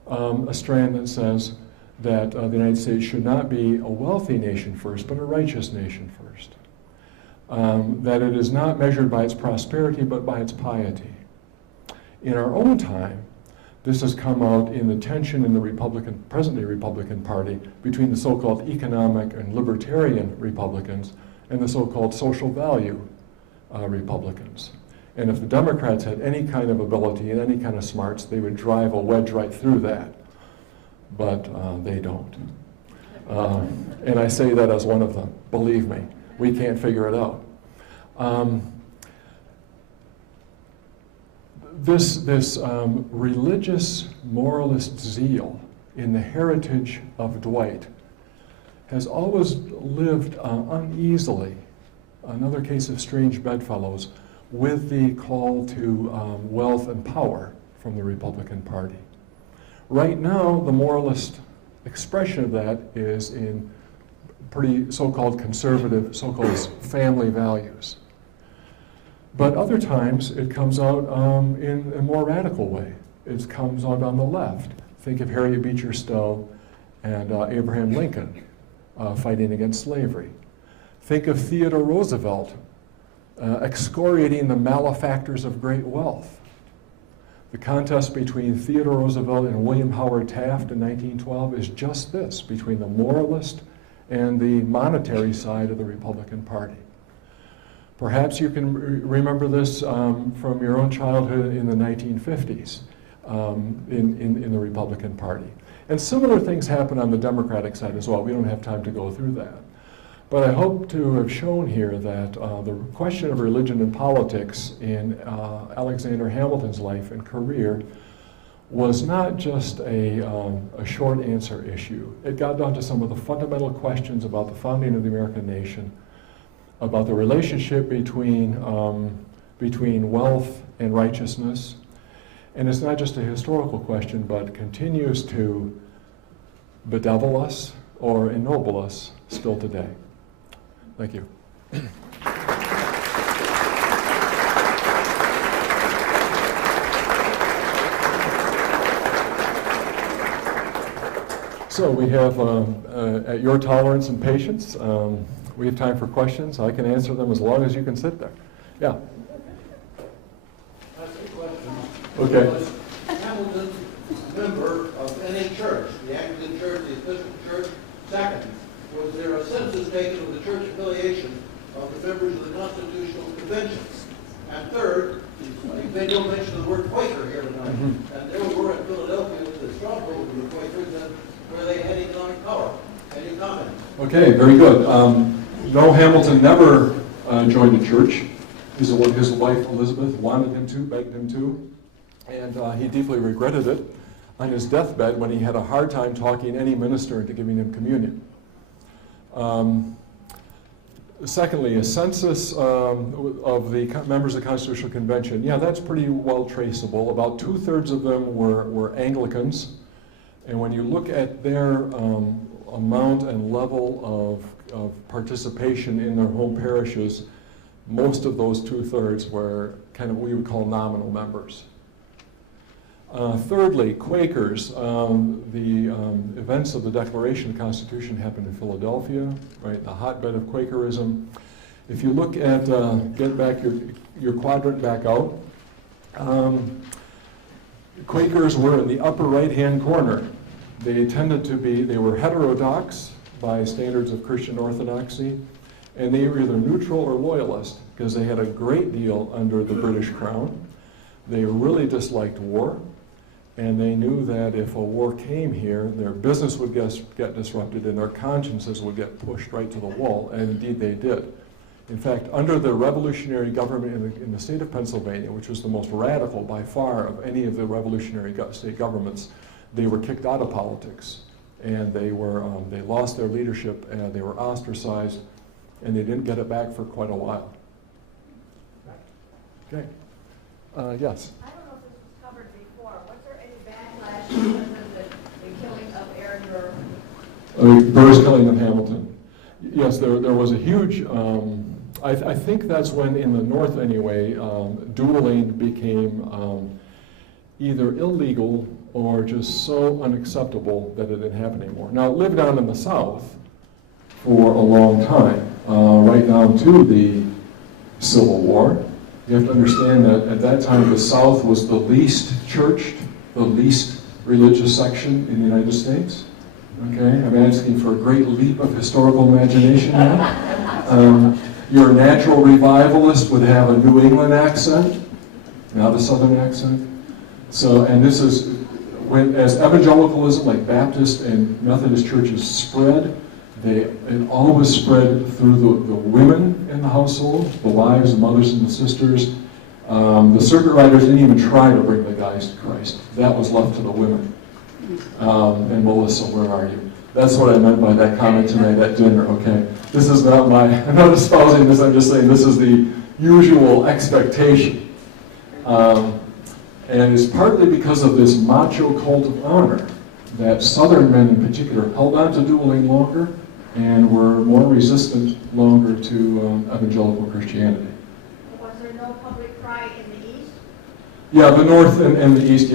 a strand that says that the United States should not be a wealthy nation first, but a righteous nation first. That it is not measured by its prosperity, but by its piety. In our own time, this has come out in the tension in the present-day Republican Party between the so-called economic and libertarian Republicans and the so-called social value Republicans. And if the Democrats had any kind of ability and any kind of smarts, they would drive a wedge right through that. But they don't. And I say that as one of them. Believe me, we can't figure it out. This religious moralist zeal in the heritage of Dwight has always lived uneasily, another case of strange bedfellows, with the call to wealth and power from the Republican Party. Right now, the moralist expression of that is in pretty so-called conservative, so-called family values. But other times, it comes out in a more radical way. It comes out on the left. Think of Harriet Beecher Stowe and Abraham Lincoln fighting against slavery. Think of Theodore Roosevelt excoriating the malefactors of great wealth. The contest between Theodore Roosevelt and William Howard Taft in 1912 is just this, between the moralist and the monetary side of the Republican Party. Perhaps you can remember this from your own childhood in the 1950s in the Republican Party. And similar things happen on the Democratic side as well. We don't have time to go through that. But I hope to have shown here that the question of religion and politics in Alexander Hamilton's life and career was not just a short answer issue. It got down to some of the fundamental questions about the founding of the American nation, about the relationship between wealth and righteousness. And it's not just a historical question, but continues to bedevil us or ennoble us still today. Thank you. So we have, at your tolerance and patience, we have time for questions. I can answer them as long as you can sit there. Yeah. That's a question. Okay. Was Hamilton a member of any church, the Anglican Church, the Episcopal Church? Second, was there a census taken of the church affiliation of the members of the Constitutional Convention? And third, you made no mention of the word Quaker here tonight. And there we were in Philadelphia with the stronghold of the Quakers, and where they had economic power. Any comment? Okay, very good. No, Hamilton never joined a church. His wife Elizabeth wanted him to, begged him to, and he deeply regretted it on his deathbed when he had a hard time talking any minister into giving him communion. Secondly, a census of the members of the Constitutional Convention. Yeah, that's pretty well traceable. About 2/3 of them were Anglicans. And when you look at their amount and level of participation in their home parishes, most of those 2/3 were kind of what we would call nominal members. Thirdly, Quakers. The events of the Declaration of the Constitution happened in Philadelphia, right, the hotbed of Quakerism. If you look at, get back your quadrant back out, Quakers were in the upper right-hand corner. They tended to be, they were heterodox by standards of Christian orthodoxy, and they were either neutral or loyalist because they had a great deal under the British Crown. They really disliked war, and they knew that if a war came here, their business would get disrupted and their consciences would get pushed right to the wall, and indeed they did. In fact, under the revolutionary government in the state of Pennsylvania, which was the most radical by far of any of the revolutionary state governments, they were kicked out of politics, and they lost their leadership, and they were ostracized, and they didn't get it back for quite a while. Okay. Yes. I don't know if this was covered before. Was there any backlash because of the killing of Aaron Burr? Burr's killing of Hamilton. Yes, there was a huge, I think that's when, in the North anyway, dueling became either illegal or just so unacceptable that it didn't happen anymore. Now, it lived on in the South for a long time, right down to the Civil War. You have to understand that at that time, the South was the least churched, the least religious section in the United States. Okay, I'm asking for a great leap of historical imagination now. Your natural revivalist would have a New England accent, not a Southern accent. So, and this is, as evangelicalism, like Baptist and Methodist churches spread, it always spread through the women in the household, the wives, the mothers, and the sisters. The circuit riders didn't even try to bring the guys to Christ. That was left to the women. And Melissa, where are you? That's what I meant by that comment tonight at dinner, okay? This is not I'm not espousing this, I'm just saying this is the usual expectation. And it's partly because of this macho cult of honor that Southern men in particular held on to dueling longer and were more resistant longer to evangelical Christianity. Was there no public cry in the East? Yeah, the North and the East,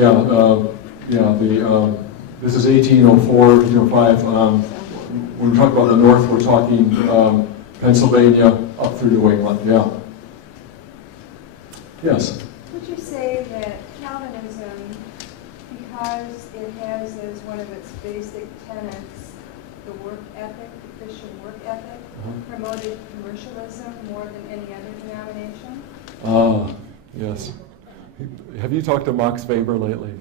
this is 1804, 1805. When we talk about the North, we're talking Pennsylvania up through New England, yeah. Yes? Would you say that Calvinism, because it has as one of its basic tenets the work ethic, the Christian work ethic, promoted commercialism more than any other denomination? Ah, yes. Have you talked to Max Weber lately?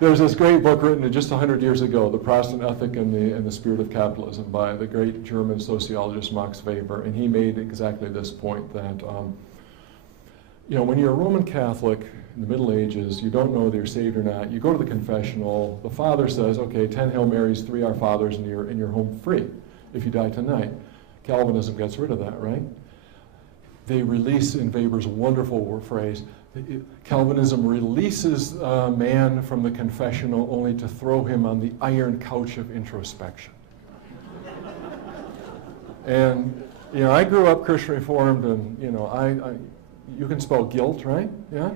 There's this great book written just 100 years ago, The Protestant Ethic and the Spirit of Capitalism, by the great German sociologist Max Weber, and he made exactly this point that, when you're a Roman Catholic in the Middle Ages, you don't know whether you're saved or not. You go to the confessional, the father says, okay, 10 Hail Marys, 3 Our Fathers, and you're home free if you die tonight. Calvinism gets rid of that, right? They release, in Weber's wonderful phrase, Calvinism releases man from the confessional only to throw him on the iron couch of introspection. And, I grew up Christian Reformed, and, you can spell guilt, right? Yeah?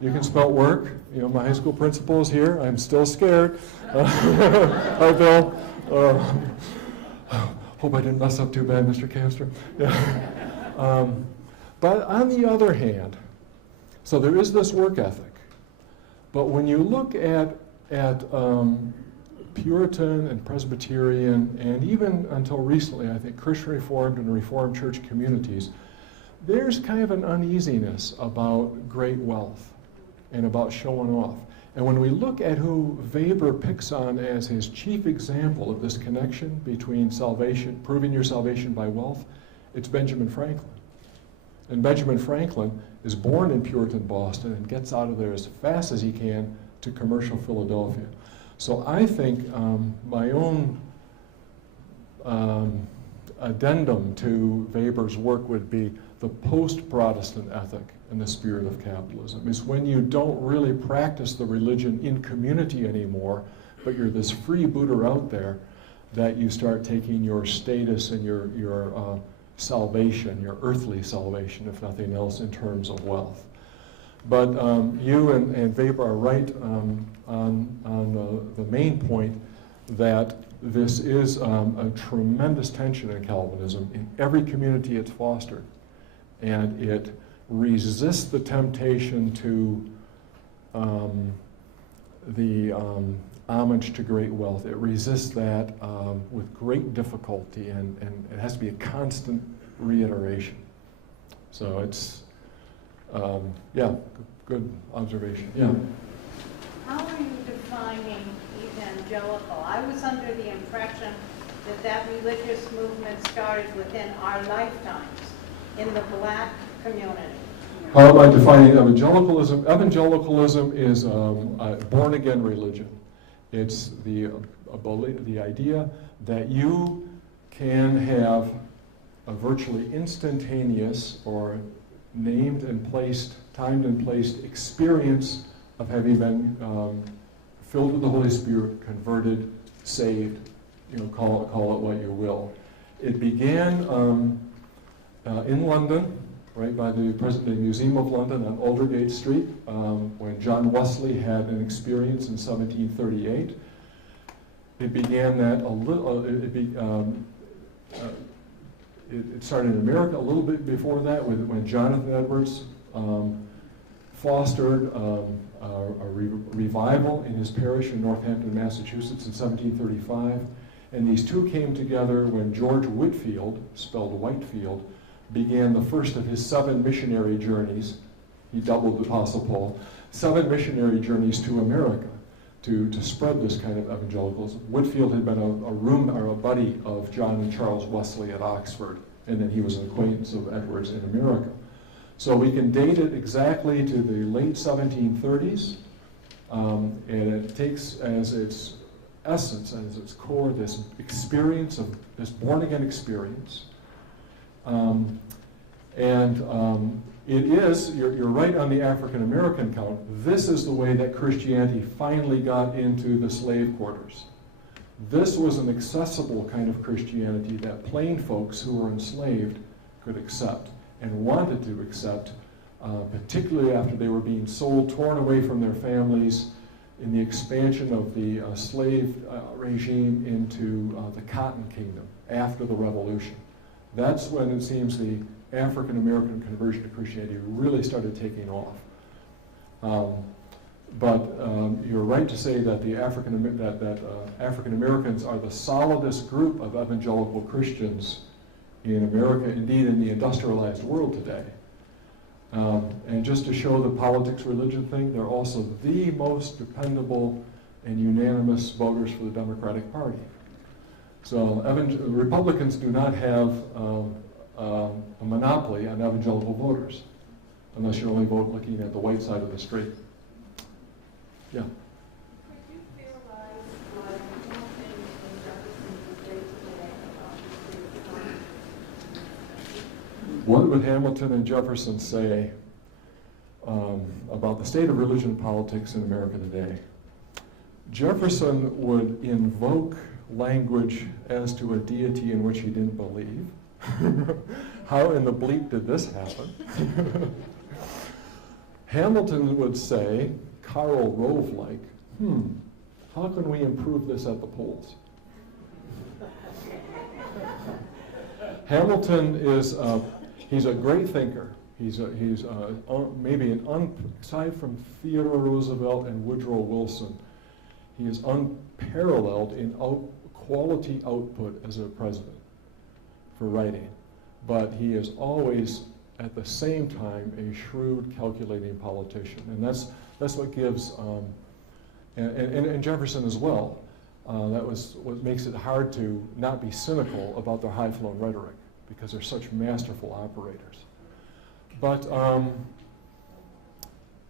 You can spell work. My high school principal is here. I'm still scared. Hi, Bill. Hope I didn't mess up too bad, Mr. Camster. Yeah. But on the other hand, so there is this work ethic. But when you look at Puritan and Presbyterian, and even until recently, I think Christian Reformed and Reformed church communities, there's kind of an uneasiness about great wealth and about showing off. And when we look at who Weber picks on as his chief example of this connection between salvation, proving your salvation by wealth, it's Benjamin Franklin. And Benjamin Franklin is born in Puritan Boston and gets out of there as fast as he can to commercial Philadelphia. So I think my own addendum to Weber's work would be the post-Protestant ethic and the spirit of capitalism. Is when you don't really practice the religion in community anymore, but you're this freebooter out there, that you start taking your status and your salvation, your earthly salvation, if nothing else, in terms of wealth. But you and Weber are right on the main point that this is a tremendous tension in Calvinism. In every community it's fostered. And it resists the temptation to the homage to great wealth. It resists that with great difficulty, and it has to be a constant reiteration. So it's, good observation. Yeah. How are you defining evangelical? I was under the impression that religious movement started within our lifetimes in the black community? How am I defining evangelicalism? Evangelicalism is a born-again religion. It's the idea that you can have a virtually instantaneous or named and placed, timed and placed experience of having been filled with the Holy Spirit, converted, saved, call it what you will. It began in London, right by the present-day Museum of London on Aldergate Street, when John Wesley had an experience in 1738. It began that a little. It started in America a little bit before that, when Jonathan Edwards fostered a revival in his parish in Northampton, Massachusetts in 1735. And these two came together when George Whitefield, spelled Whitefield, began the first of his 7 missionary journeys. He doubled the Apostle Paul. 7 missionary journeys to America to spread this kind of evangelicalism. Whitefield had been a buddy of John and Charles Wesley at Oxford, and then he was an acquaintance of Edwards in America. So we can date it exactly to the late 1730s, and it takes as its essence, as its core, this experience of this born-again experience. It is, you're right on the African American count, this is the way that Christianity finally got into the slave quarters. This was an accessible kind of Christianity that plain folks who were enslaved could accept and wanted to accept, particularly after they were being sold, torn away from their families in the expansion of the slave regime into the Cotton Kingdom after the Revolution. That's when it seems the African American conversion to Christianity really started taking off. But you're right to say that the African Americans are the solidest group of evangelical Christians in America, indeed in the industrialized world today. And just to show the politics-religion thing, they're also the most dependable and unanimous voters for the Democratic Party. So Republicans do not have a monopoly on evangelical voters, unless you're only looking at the white side of the street. Yeah. Could you theorize what Hamilton and Jefferson would say today about the state of What would Hamilton and Jefferson say about the state of religion and politics in America today? Jefferson would invoke language as to a deity in which he didn't believe. How in the bleep did this happen? Hamilton would say, Karl Rove-like, how can we improve this at the polls? Hamilton is, he's a great thinker. He's maybe aside from Theodore Roosevelt and Woodrow Wilson, he is unparalleled in quality output as a president for writing. But he is always, at the same time, a shrewd, calculating politician. And that's what gives, and Jefferson as well. That was what makes it hard to not be cynical about their high-flown rhetoric, because they're such masterful operators. But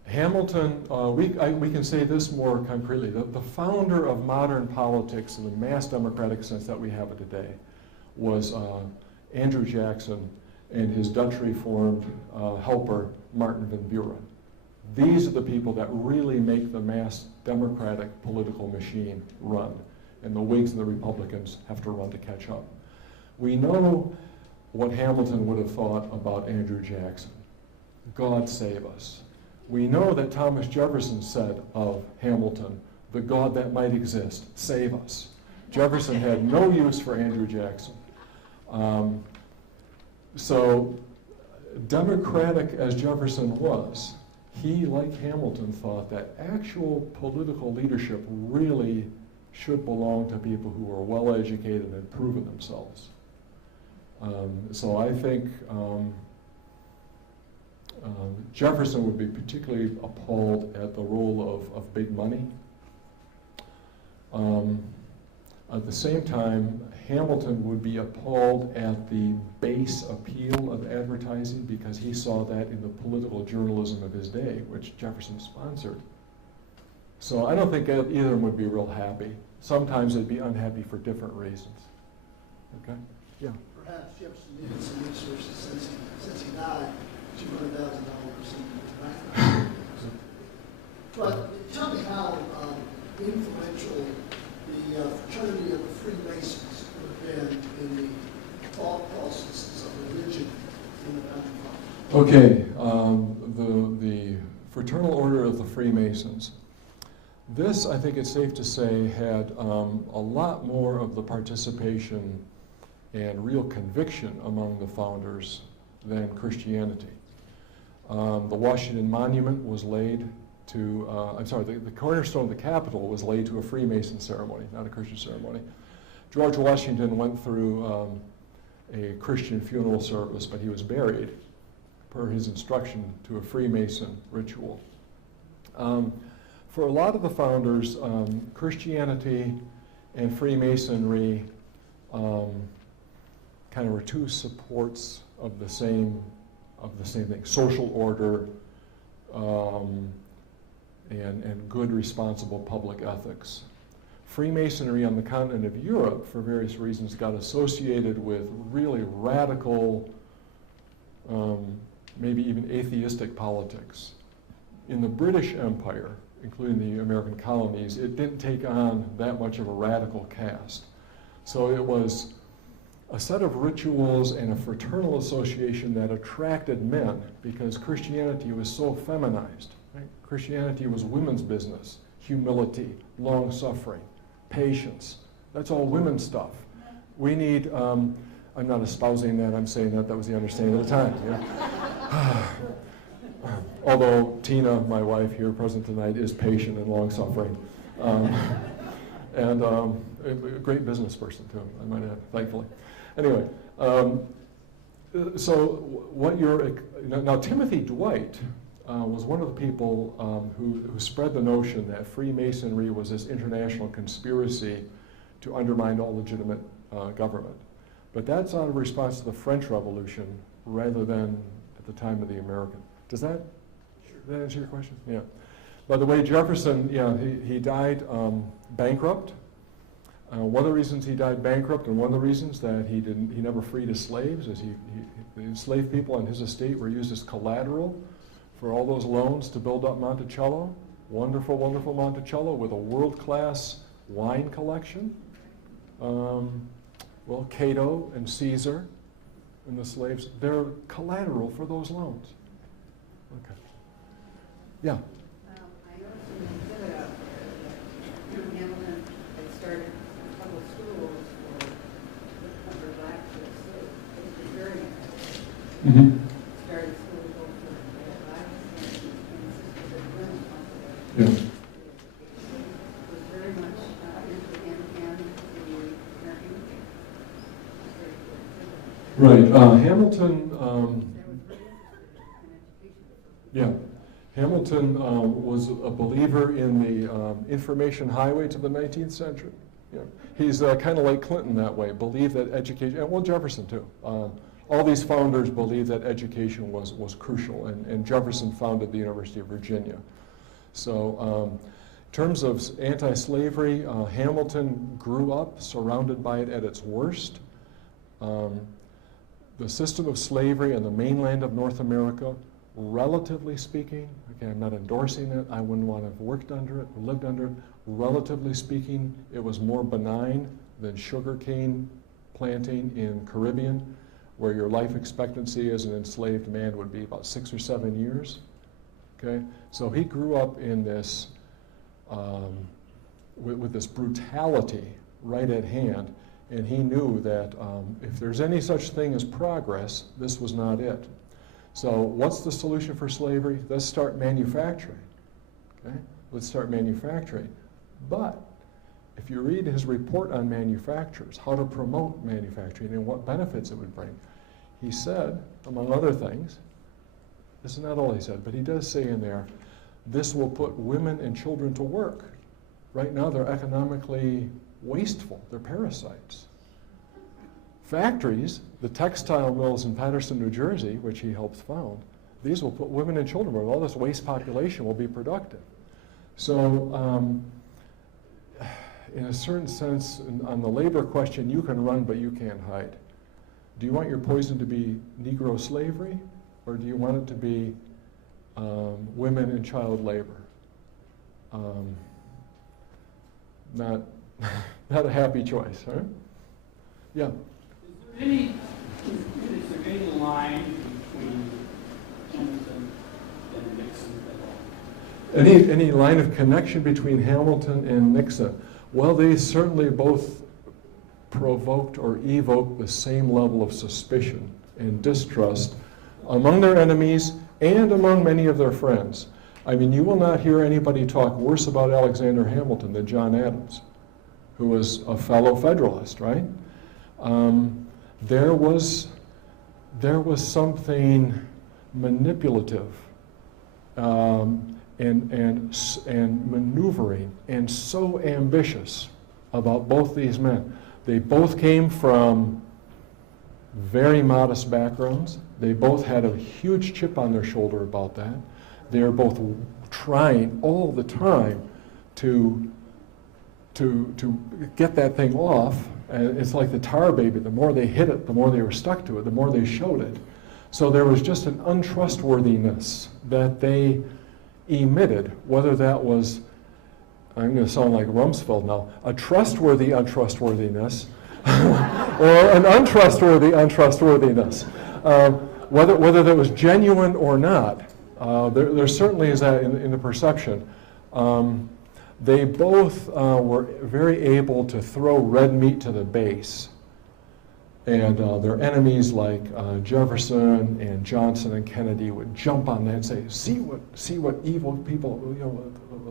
Hamilton, we can say this more concretely. The founder of modern politics in the mass democratic sense that we have it today was Andrew Jackson and his Dutch Reformed helper, Martin van Buren. These are the people that really make the mass democratic political machine run, and the Whigs and the Republicans have to run to catch up. We know what Hamilton would have thought about Andrew Jackson. God save us. We know that Thomas Jefferson said of Hamilton, the God that might exist, save us. Jefferson had no use for Andrew Jackson. So democratic as Jefferson was, he, like Hamilton, thought that actual political leadership really should belong to people who are well educated and proven themselves. So I think Jefferson would be particularly appalled at the role of big money. At the same time, Hamilton would be appalled at the base appeal of advertising because he saw that in the political journalism of his day, which Jefferson sponsored. So I don't think either of them would be real happy. Sometimes they'd be unhappy for different reasons. Okay? Yeah. Perhaps Jefferson needed some resources since he died, $200,000 or something. But tell me how influential the fraternity of the Freemasons would have been in the thought processes of religion in the country. Okay, the Fraternal Order of the Freemasons. This, I think it's safe to say, had a lot more of the participation and real conviction among the founders than Christianity. The Washington Monument was laid to, the cornerstone of the Capitol was laid to a Freemason ceremony, not a Christian ceremony. George Washington went through a Christian funeral service, but he was buried, per his instruction, to a Freemason ritual. For a lot of the founders, Christianity and Freemasonry kind of were two supports of the same thing: social order and good, responsible public ethics. Freemasonry on the continent of Europe, for various reasons, got associated with really radical, maybe even atheistic politics. In the British Empire, including the American colonies, it didn't take on that much of a radical cast. So it was a set of rituals and a fraternal association that attracted men because Christianity was so feminized. Right? Christianity was women's business: humility, long-suffering, patience. That's all women's stuff. We need, I'm not espousing that, I'm saying that was the understanding at the time. Yeah? Although Tina, my wife here present tonight, is patient and long-suffering. And a great business person too, I might add, thankfully. Anyway, so what now Timothy Dwight was one of the people who spread the notion that Freemasonry was this international conspiracy to undermine all legitimate government. But that's out of response to the French Revolution rather than at the time of the American. Does that answer your question? Yeah. By the way, Jefferson, he died bankrupt. One of the reasons he died bankrupt, and one of the reasons that he never freed his slaves, is the enslaved people on his estate were used as collateral for all those loans to build up Monticello. Wonderful, wonderful Monticello with a world-class wine collection. Well, Cato and Caesar and the slaves, they're collateral for those loans. Okay. Yeah. I noticed in the exhibit out there that Hamilton had started a couple of schools for black slaves. It was very interesting. Mm-hmm. Started schools both for black and sisters of women. Yeah. It was very much into him and the American. Right. Hamilton. That was very interested in education. Yeah. Hamilton was a believer in the information highway to the 19th century. Yeah. He's kind of like Clinton that way, believed that education, and well, Jefferson too. All these founders believed that education was crucial, and Jefferson founded the University of Virginia. So in terms of anti-slavery, Hamilton grew up surrounded by it at its worst. The system of slavery on the mainland of North America, relatively speaking, okay, I'm not endorsing it, I wouldn't want to have worked under it, lived under it. Relatively speaking, it was more benign than sugarcane planting in Caribbean, where your life expectancy as an enslaved man would be about 6 or 7 years. Okay, so he grew up in this, with this brutality right at hand, and he knew that if there's any such thing as progress, this was not it. So what's the solution for slavery? Let's start manufacturing. Okay? Let's start manufacturing. But if you read his report on manufacturers, how to promote manufacturing and what benefits it would bring, he said, among other things, this is not all he said, but he does say in there, this will put women and children to work. Right now they're economically wasteful. They're parasites. Factories, the textile mills in Paterson, New Jersey, which he helped found, these will put women and children where all this waste population will be productive. So in a certain sense, on the labor question, you can run, but you can't hide. Do you want your poison to be Negro slavery, or do you want it to be women and child labor? Not a happy choice, right? Yeah. Is there any line between Hamilton and Nixon at all? Any line of connection between Hamilton and Nixon? Well, they certainly both provoked or evoked the same level of suspicion and distrust among their enemies and among many of their friends. I mean, you will not hear anybody talk worse about Alexander Hamilton than John Adams, who was a fellow Federalist, right? There was something manipulative and maneuvering and so ambitious about both these men. They both came from very modest backgrounds. They both had a huge chip on their shoulder about that. They are both trying all the time to get that thing off. And it's like the tar baby. The more they hit it, the more they were stuck to it, the more they showed it. So there was just an untrustworthiness that they emitted, whether that was, I'm going to sound like Rumsfeld now, a trustworthy untrustworthiness or an untrustworthy untrustworthiness. Whether that was genuine or not, there certainly is that in the perception. They both were very able to throw red meat to the base. And their enemies like Jefferson and Johnson and Kennedy would jump on that and say, see what evil people,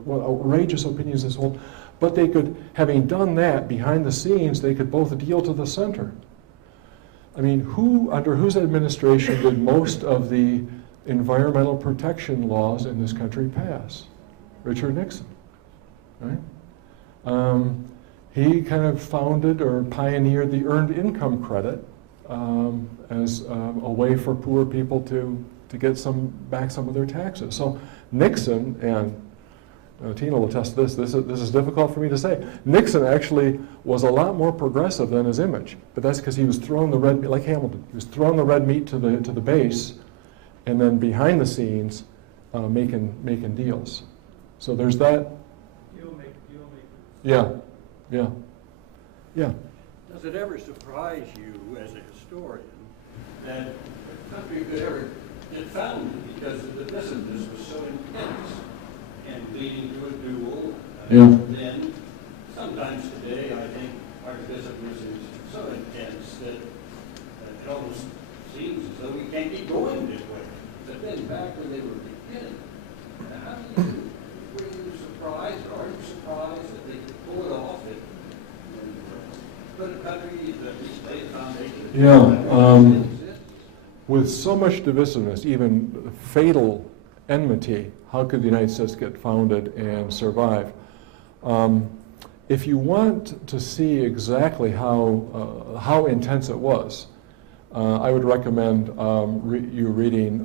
what outrageous opinions this hold. But they could, having done that behind the scenes, they could both deal to the center. I mean, under whose administration did most of the environmental protection laws in this country pass? Richard Nixon, right? He kind of founded or pioneered the earned income credit as a way for poor people to get back some of their taxes. So Nixon, and Tina will attest to this is difficult for me to say. Nixon actually was a lot more progressive than his image, but that's because he was throwing the red meat, like Hamilton, he was throwing the red meat to the base, and then behind the scenes making deals. So there's that. Yeah. Does it ever surprise you as a historian that a country could ever get founded because the divisiveness was so intense and leading to a duel? Then, sometimes today, I think our divisiveness is so intense that it almost seems as though we can't keep going this way. But then back when they were beginning, were you surprised, or are you surprised that they could pull it off? Put a country that laid the foundation. With so much divisiveness, even fatal enmity, how could the United States get founded and survive? If you want to see exactly how intense it was, I would recommend you reading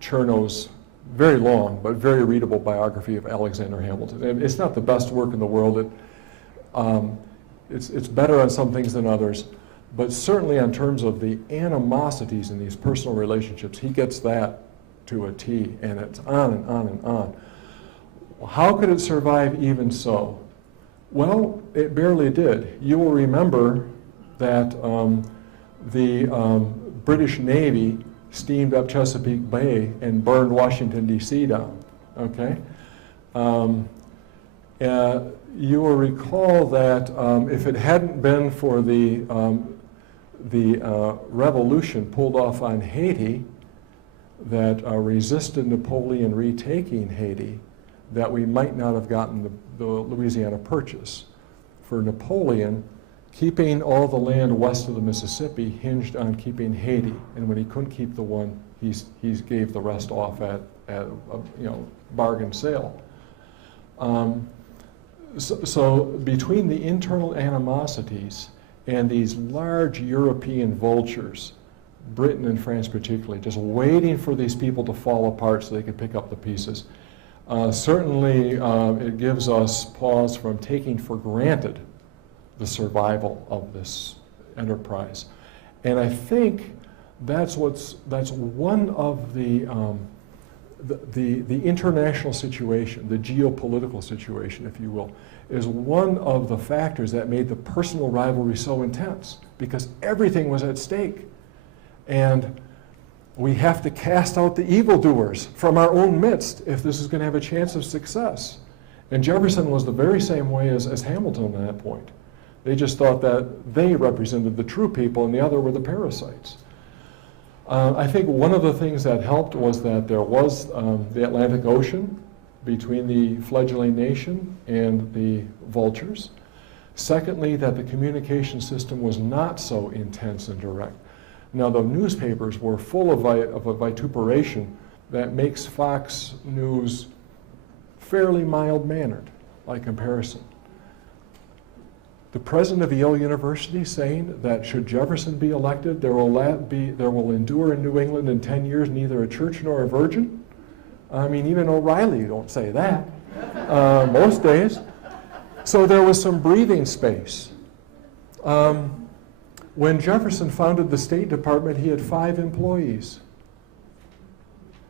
Chernow's very long but very readable biography of Alexander Hamilton. And it's not the best work in the world. It's better on some things than others, but certainly in terms of the animosities in these personal relationships, he gets that to a T, and it's on and on and on. How could it survive even so? Well, it barely did. You will remember that the British Navy steamed up Chesapeake Bay and burned Washington, D.C. down, okay? You will recall that if it hadn't been for the revolution pulled off on Haiti that resisted Napoleon retaking Haiti, that we might not have gotten the Louisiana Purchase. For Napoleon, keeping all the land west of the Mississippi hinged on keeping Haiti, and when he couldn't keep the one, he gave the rest off at bargain sale. So between the internal animosities and these large European vultures, Britain and France particularly, just waiting for these people to fall apart so they could pick up the pieces, certainly it gives us pause from taking for granted the survival of this enterprise. And I think that's one of the international situation, the geopolitical situation, if you will, is one of the factors that made the personal rivalry so intense, because everything was at stake. And we have to cast out the evildoers from our own midst if this is going to have a chance of success. And Jefferson was the very same way as Hamilton at that point. They just thought that they represented the true people and the other were the parasites. I think one of the things that helped was that there was the Atlantic Ocean between the fledgling nation and the vultures. Secondly, that the communication system was not so intense and direct. Now, the newspapers were full of a vituperation that makes Fox News fairly mild-mannered by comparison. The president of Yale University saying that should Jefferson be elected, there will endure in New England in 10 years neither a church nor a virgin. I mean, even O'Reilly don't say that most days. So there was some breathing space. When Jefferson founded the State Department, he had 5 employees.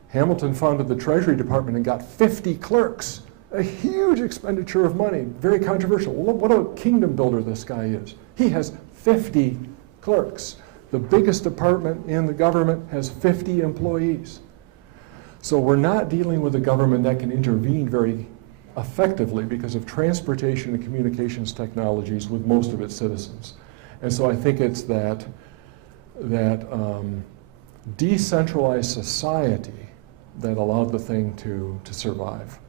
Hamilton founded the Treasury Department and got 50 clerks. A huge expenditure of money, very controversial. What a kingdom builder this guy is. He has 50 clerks. The biggest department in the government has 50 employees. So we're not dealing with a government that can intervene very effectively because of transportation and communications technologies with most of its citizens. And so I think it's that decentralized society that allowed the thing to survive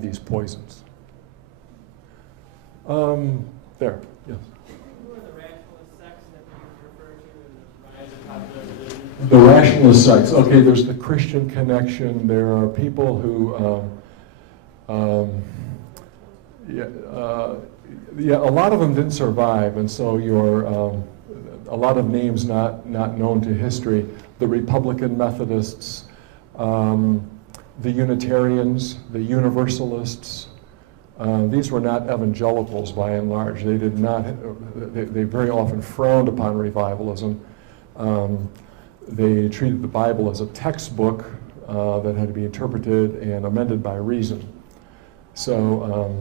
these poisons. There, yes. Who are the rationalist sects that you refer to in the rise of popular religion? The rationalist sects. Okay, there's the Christian connection. There are people who, a lot of them didn't survive, and so a lot of names not known to history. The Republican Methodists, the Unitarians, the Universalists. These were not evangelicals by and large. They did not. They very often frowned upon revivalism. They treated the Bible as a textbook that had to be interpreted and amended by reason. So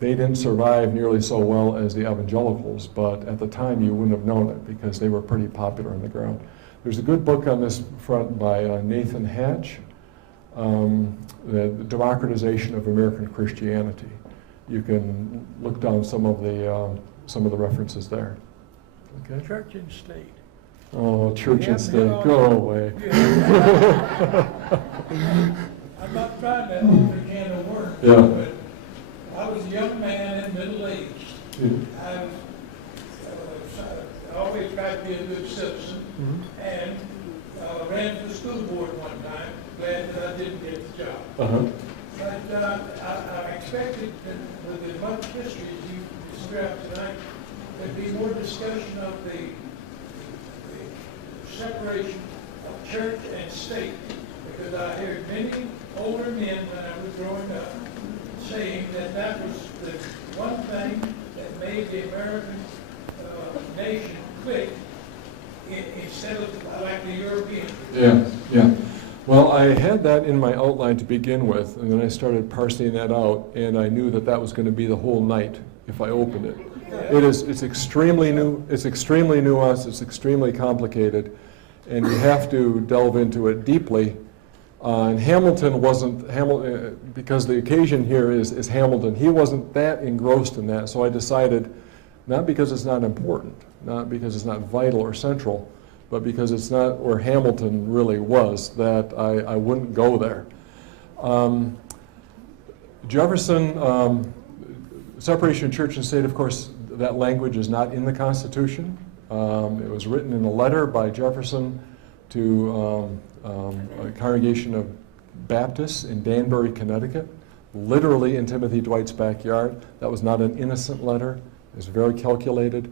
they didn't survive nearly so well as the evangelicals, but at the time you wouldn't have known it because they were pretty popular on the ground. There's a good book on this front by Nathan Hatch, The Democratization of American Christianity. You can look down some of the references there. Okay. Church and state. Oh, church and state, go away. I'm not trying to open a can of worms, Yeah. but I was a young man in middle age. I always tried to be a good citizen, and ran for the school board one time. Glad that I didn't get the job. But I expected that with as much history as you described tonight, there'd be more discussion of the separation of church and state, because I heard many older men when I was growing up saying that that was the one thing that made the American nation click instead of like the European. Yeah. Well, I had that in my outline to begin with, and then I started parsing that out, and I knew that that was going to be the whole night if I opened it. It's extremely new. It's extremely nuanced. It's extremely complicated, and you have to delve into it deeply. And Hamilton wasn't because the occasion here is Hamilton. He wasn't that engrossed in that, so I decided, not because it's not important, not because it's not vital or central, but because it's not where Hamilton really was, that I wouldn't go there. Jefferson, separation of church and state, of course, that language is not in the Constitution. It was written in a letter by Jefferson to a congregation of Baptists in Danbury, Connecticut. literally in Timothy Dwight's backyard. That was not an innocent letter. It was very calculated.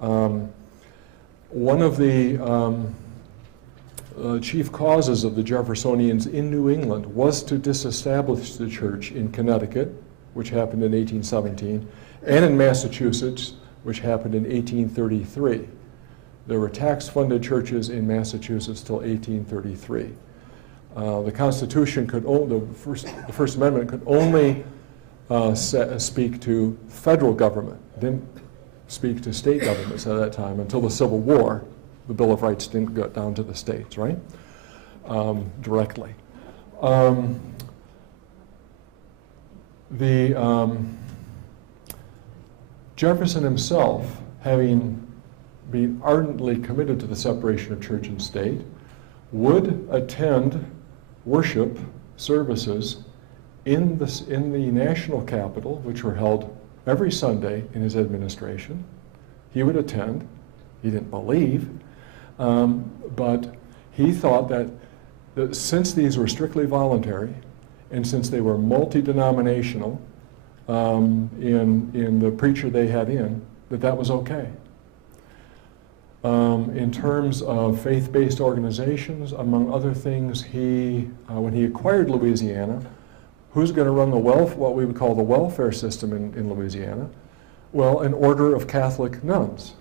One of the chief causes of the Jeffersonians in New England was to disestablish the church in Connecticut, which happened in 1817, and in Massachusetts, which happened in 1833. There were tax-funded churches in Massachusetts till 1833. The Constitution could only, the First Amendment could only speak to federal government. It didn't speak to state governments at that time until the Civil War. The Bill of Rights didn't go down to the states, right? Directly. Jefferson himself, having been ardently committed to the separation of church and state, would attend worship services in the national capital, which were held every Sunday in his administration. He would attend. He didn't believe, but he thought that since these were strictly voluntary, and since they were multi-denominational in the preacher they had in, that was okay. In terms of faith-based organizations, among other things, when he acquired Louisiana, who's going to run what we would call the welfare system in Louisiana? Well, an order of Catholic nuns,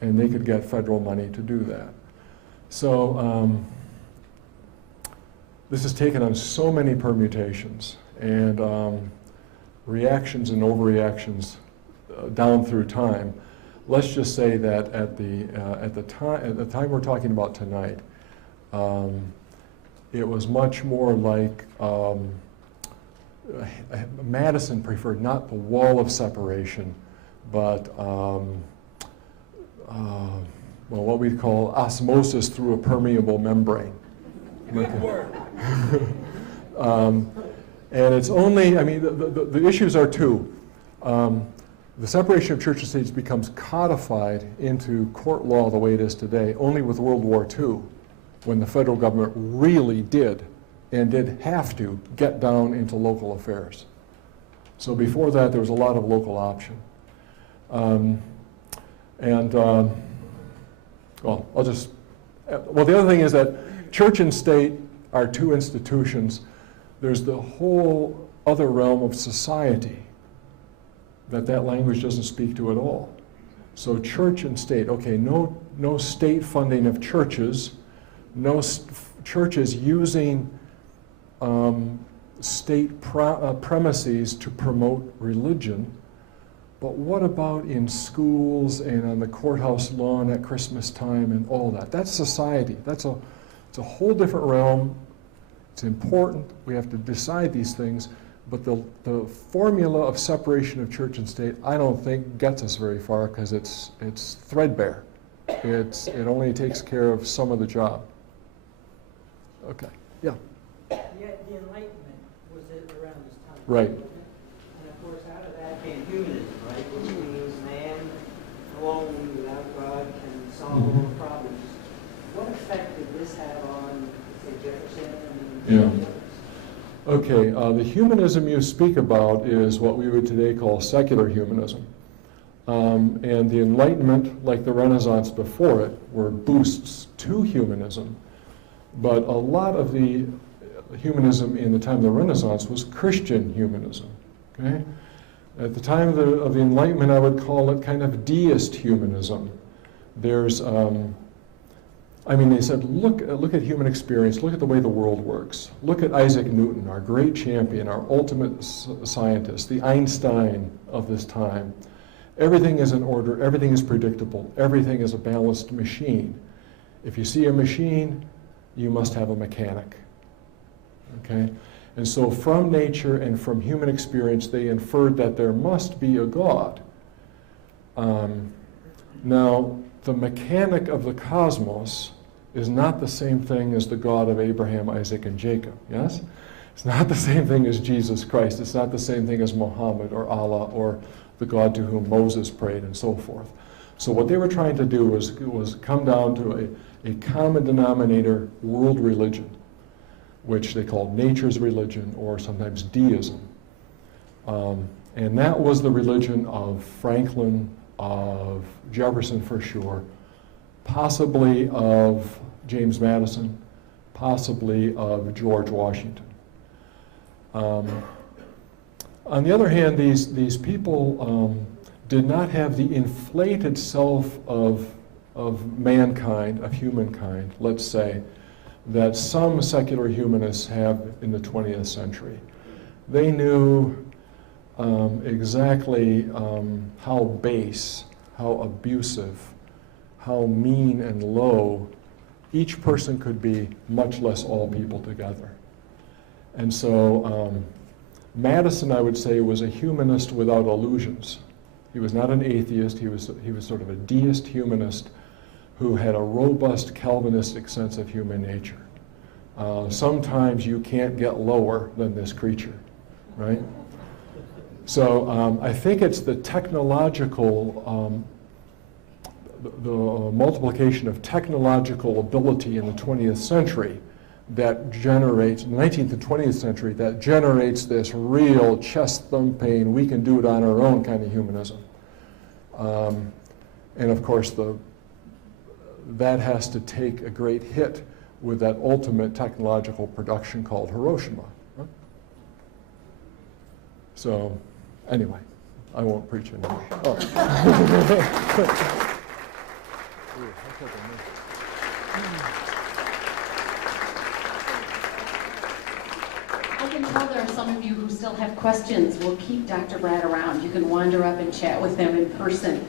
and they could get federal money to do that. So this has taken on so many permutations and reactions and overreactions down through time. Let's just say that at the time we're talking about tonight, it was much more like Madison preferred not the wall of separation, but well, what we call osmosis through a permeable membrane. Good word. And it's only, I mean, the issues are two. The separation of church and state becomes codified into court law the way it is today only with World War II, when the federal government really did have to get down into local affairs. So before that, there was a lot of local option. Well, the other thing is that church and state are two institutions. There's the whole other realm of society that language doesn't speak to at all. So church and state, okay, no state funding of churches, no churches using state premises to promote religion, but what about in schools and on the courthouse lawn at Christmas time and all that? That's society. It's a whole different realm. It's important. We have to decide these things. But the formula of separation of church and state, I don't think gets us very far because it's threadbare. It only takes care of some of the job. Okay. Yeah. The Enlightenment was around this time. Right. And of course, out of that came humanism, right? Which means man alone without God can solve all the problems. What effect did this have on, say, Jefferson and the others? Okay, the humanism you speak about is what we would today call secular humanism. And the Enlightenment, like the Renaissance before it, were boosts to humanism. But a lot of the humanism in the time of the Renaissance was Christian humanism. Okay? At the time of the Enlightenment, I would call it kind of deist humanism. There's, they said, look at human experience, look at the way the world works. Look at Isaac Newton, our great champion, our ultimate scientist, the Einstein of this time. Everything is in order, everything is predictable, everything is a balanced machine. If you see a machine, you must have a mechanic. Okay? And so from nature and from human experience, they inferred that there must be a God. Now, the mechanic of the cosmos is not the same thing as the God of Abraham, Isaac, and Jacob, yes? It's not the same thing as Jesus Christ. It's not the same thing as Muhammad or Allah or the God to whom Moses prayed and so forth. So what they were trying to do was come down to a common denominator world religion. which they called nature's religion or sometimes deism. And that was the religion of Franklin, of Jefferson for sure, possibly of James Madison, possibly of George Washington. On the other hand, these people did not have the inflated self of mankind, of humankind, let's say, that some secular humanists have in the 20th century. They knew exactly how base, how abusive, how mean and low each person could be, much less all people together. And so Madison, I would say, was a humanist without illusions. He was not an atheist. He was sort of a deist humanist who had a robust Calvinistic sense of human nature. Sometimes you can't get lower than this creature, right? So I think it's the technological, the multiplication of technological ability in the 20th century that generates, 19th and 20th century, that generates this real chest thumping, we can do it on our own kind of humanism. And of course, that has to take a great hit with that ultimate technological production called Hiroshima. Huh? So, anyway, I won't preach anymore. Oh. I can tell there are some of you who still have questions. We'll keep Dr. Bratt around. You can wander up and chat with him in person.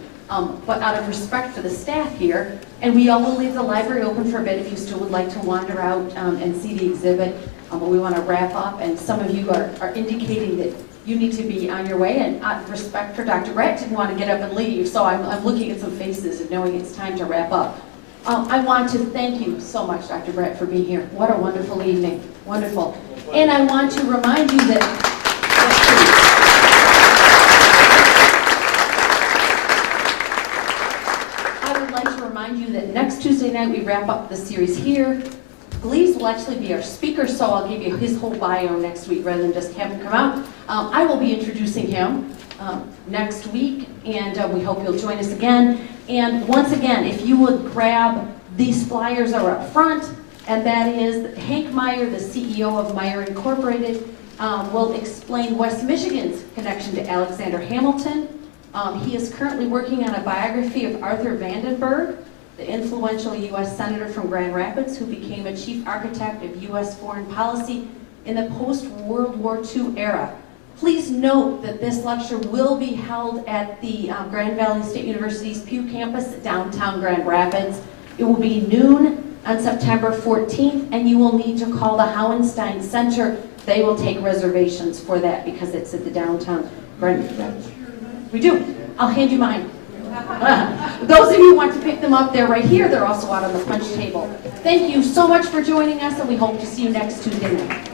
But out of respect for the staff here, and we all will leave the library open for a bit if you still would like to wander out and see the exhibit. But we want to wrap up, and some of you are indicating that you need to be on your way, and out of respect for Dr. Bratt, didn't want to get up and leave, so I'm looking at some faces and knowing it's time to wrap up. I want to thank you so much, Dr. Bratt, for being here. What a wonderful evening. Wonderful. And I want to remind you that next Tuesday night we wrap up the series here. Gleaves will actually be our speaker, so I'll give you his whole bio next week rather than just have him come out. I will be introducing him next week, and we hope you'll join us again. And once again, if you would grab these flyers are up front, and that is Hank Meyer, the CEO of Meyer Incorporated, will explain West Michigan's connection to Alexander Hamilton. He is currently working on a biography of Arthur Vandenberg, the influential U.S. Senator from Grand Rapids who became a chief architect of U.S. foreign policy in the post-World War II era. Please note that this lecture will be held at the Grand Valley State University's Pew campus at downtown Grand Rapids. It will be noon on September 14th, and you will need to call the Howenstein Center. They will take reservations for that because it's at the downtown Grand Rapids. We do. I'll hand you mine. Those of you who want to pick them up, they're right here. They're also out on the punch table. Thank you so much for joining us, and we hope to see you next Tuesday night.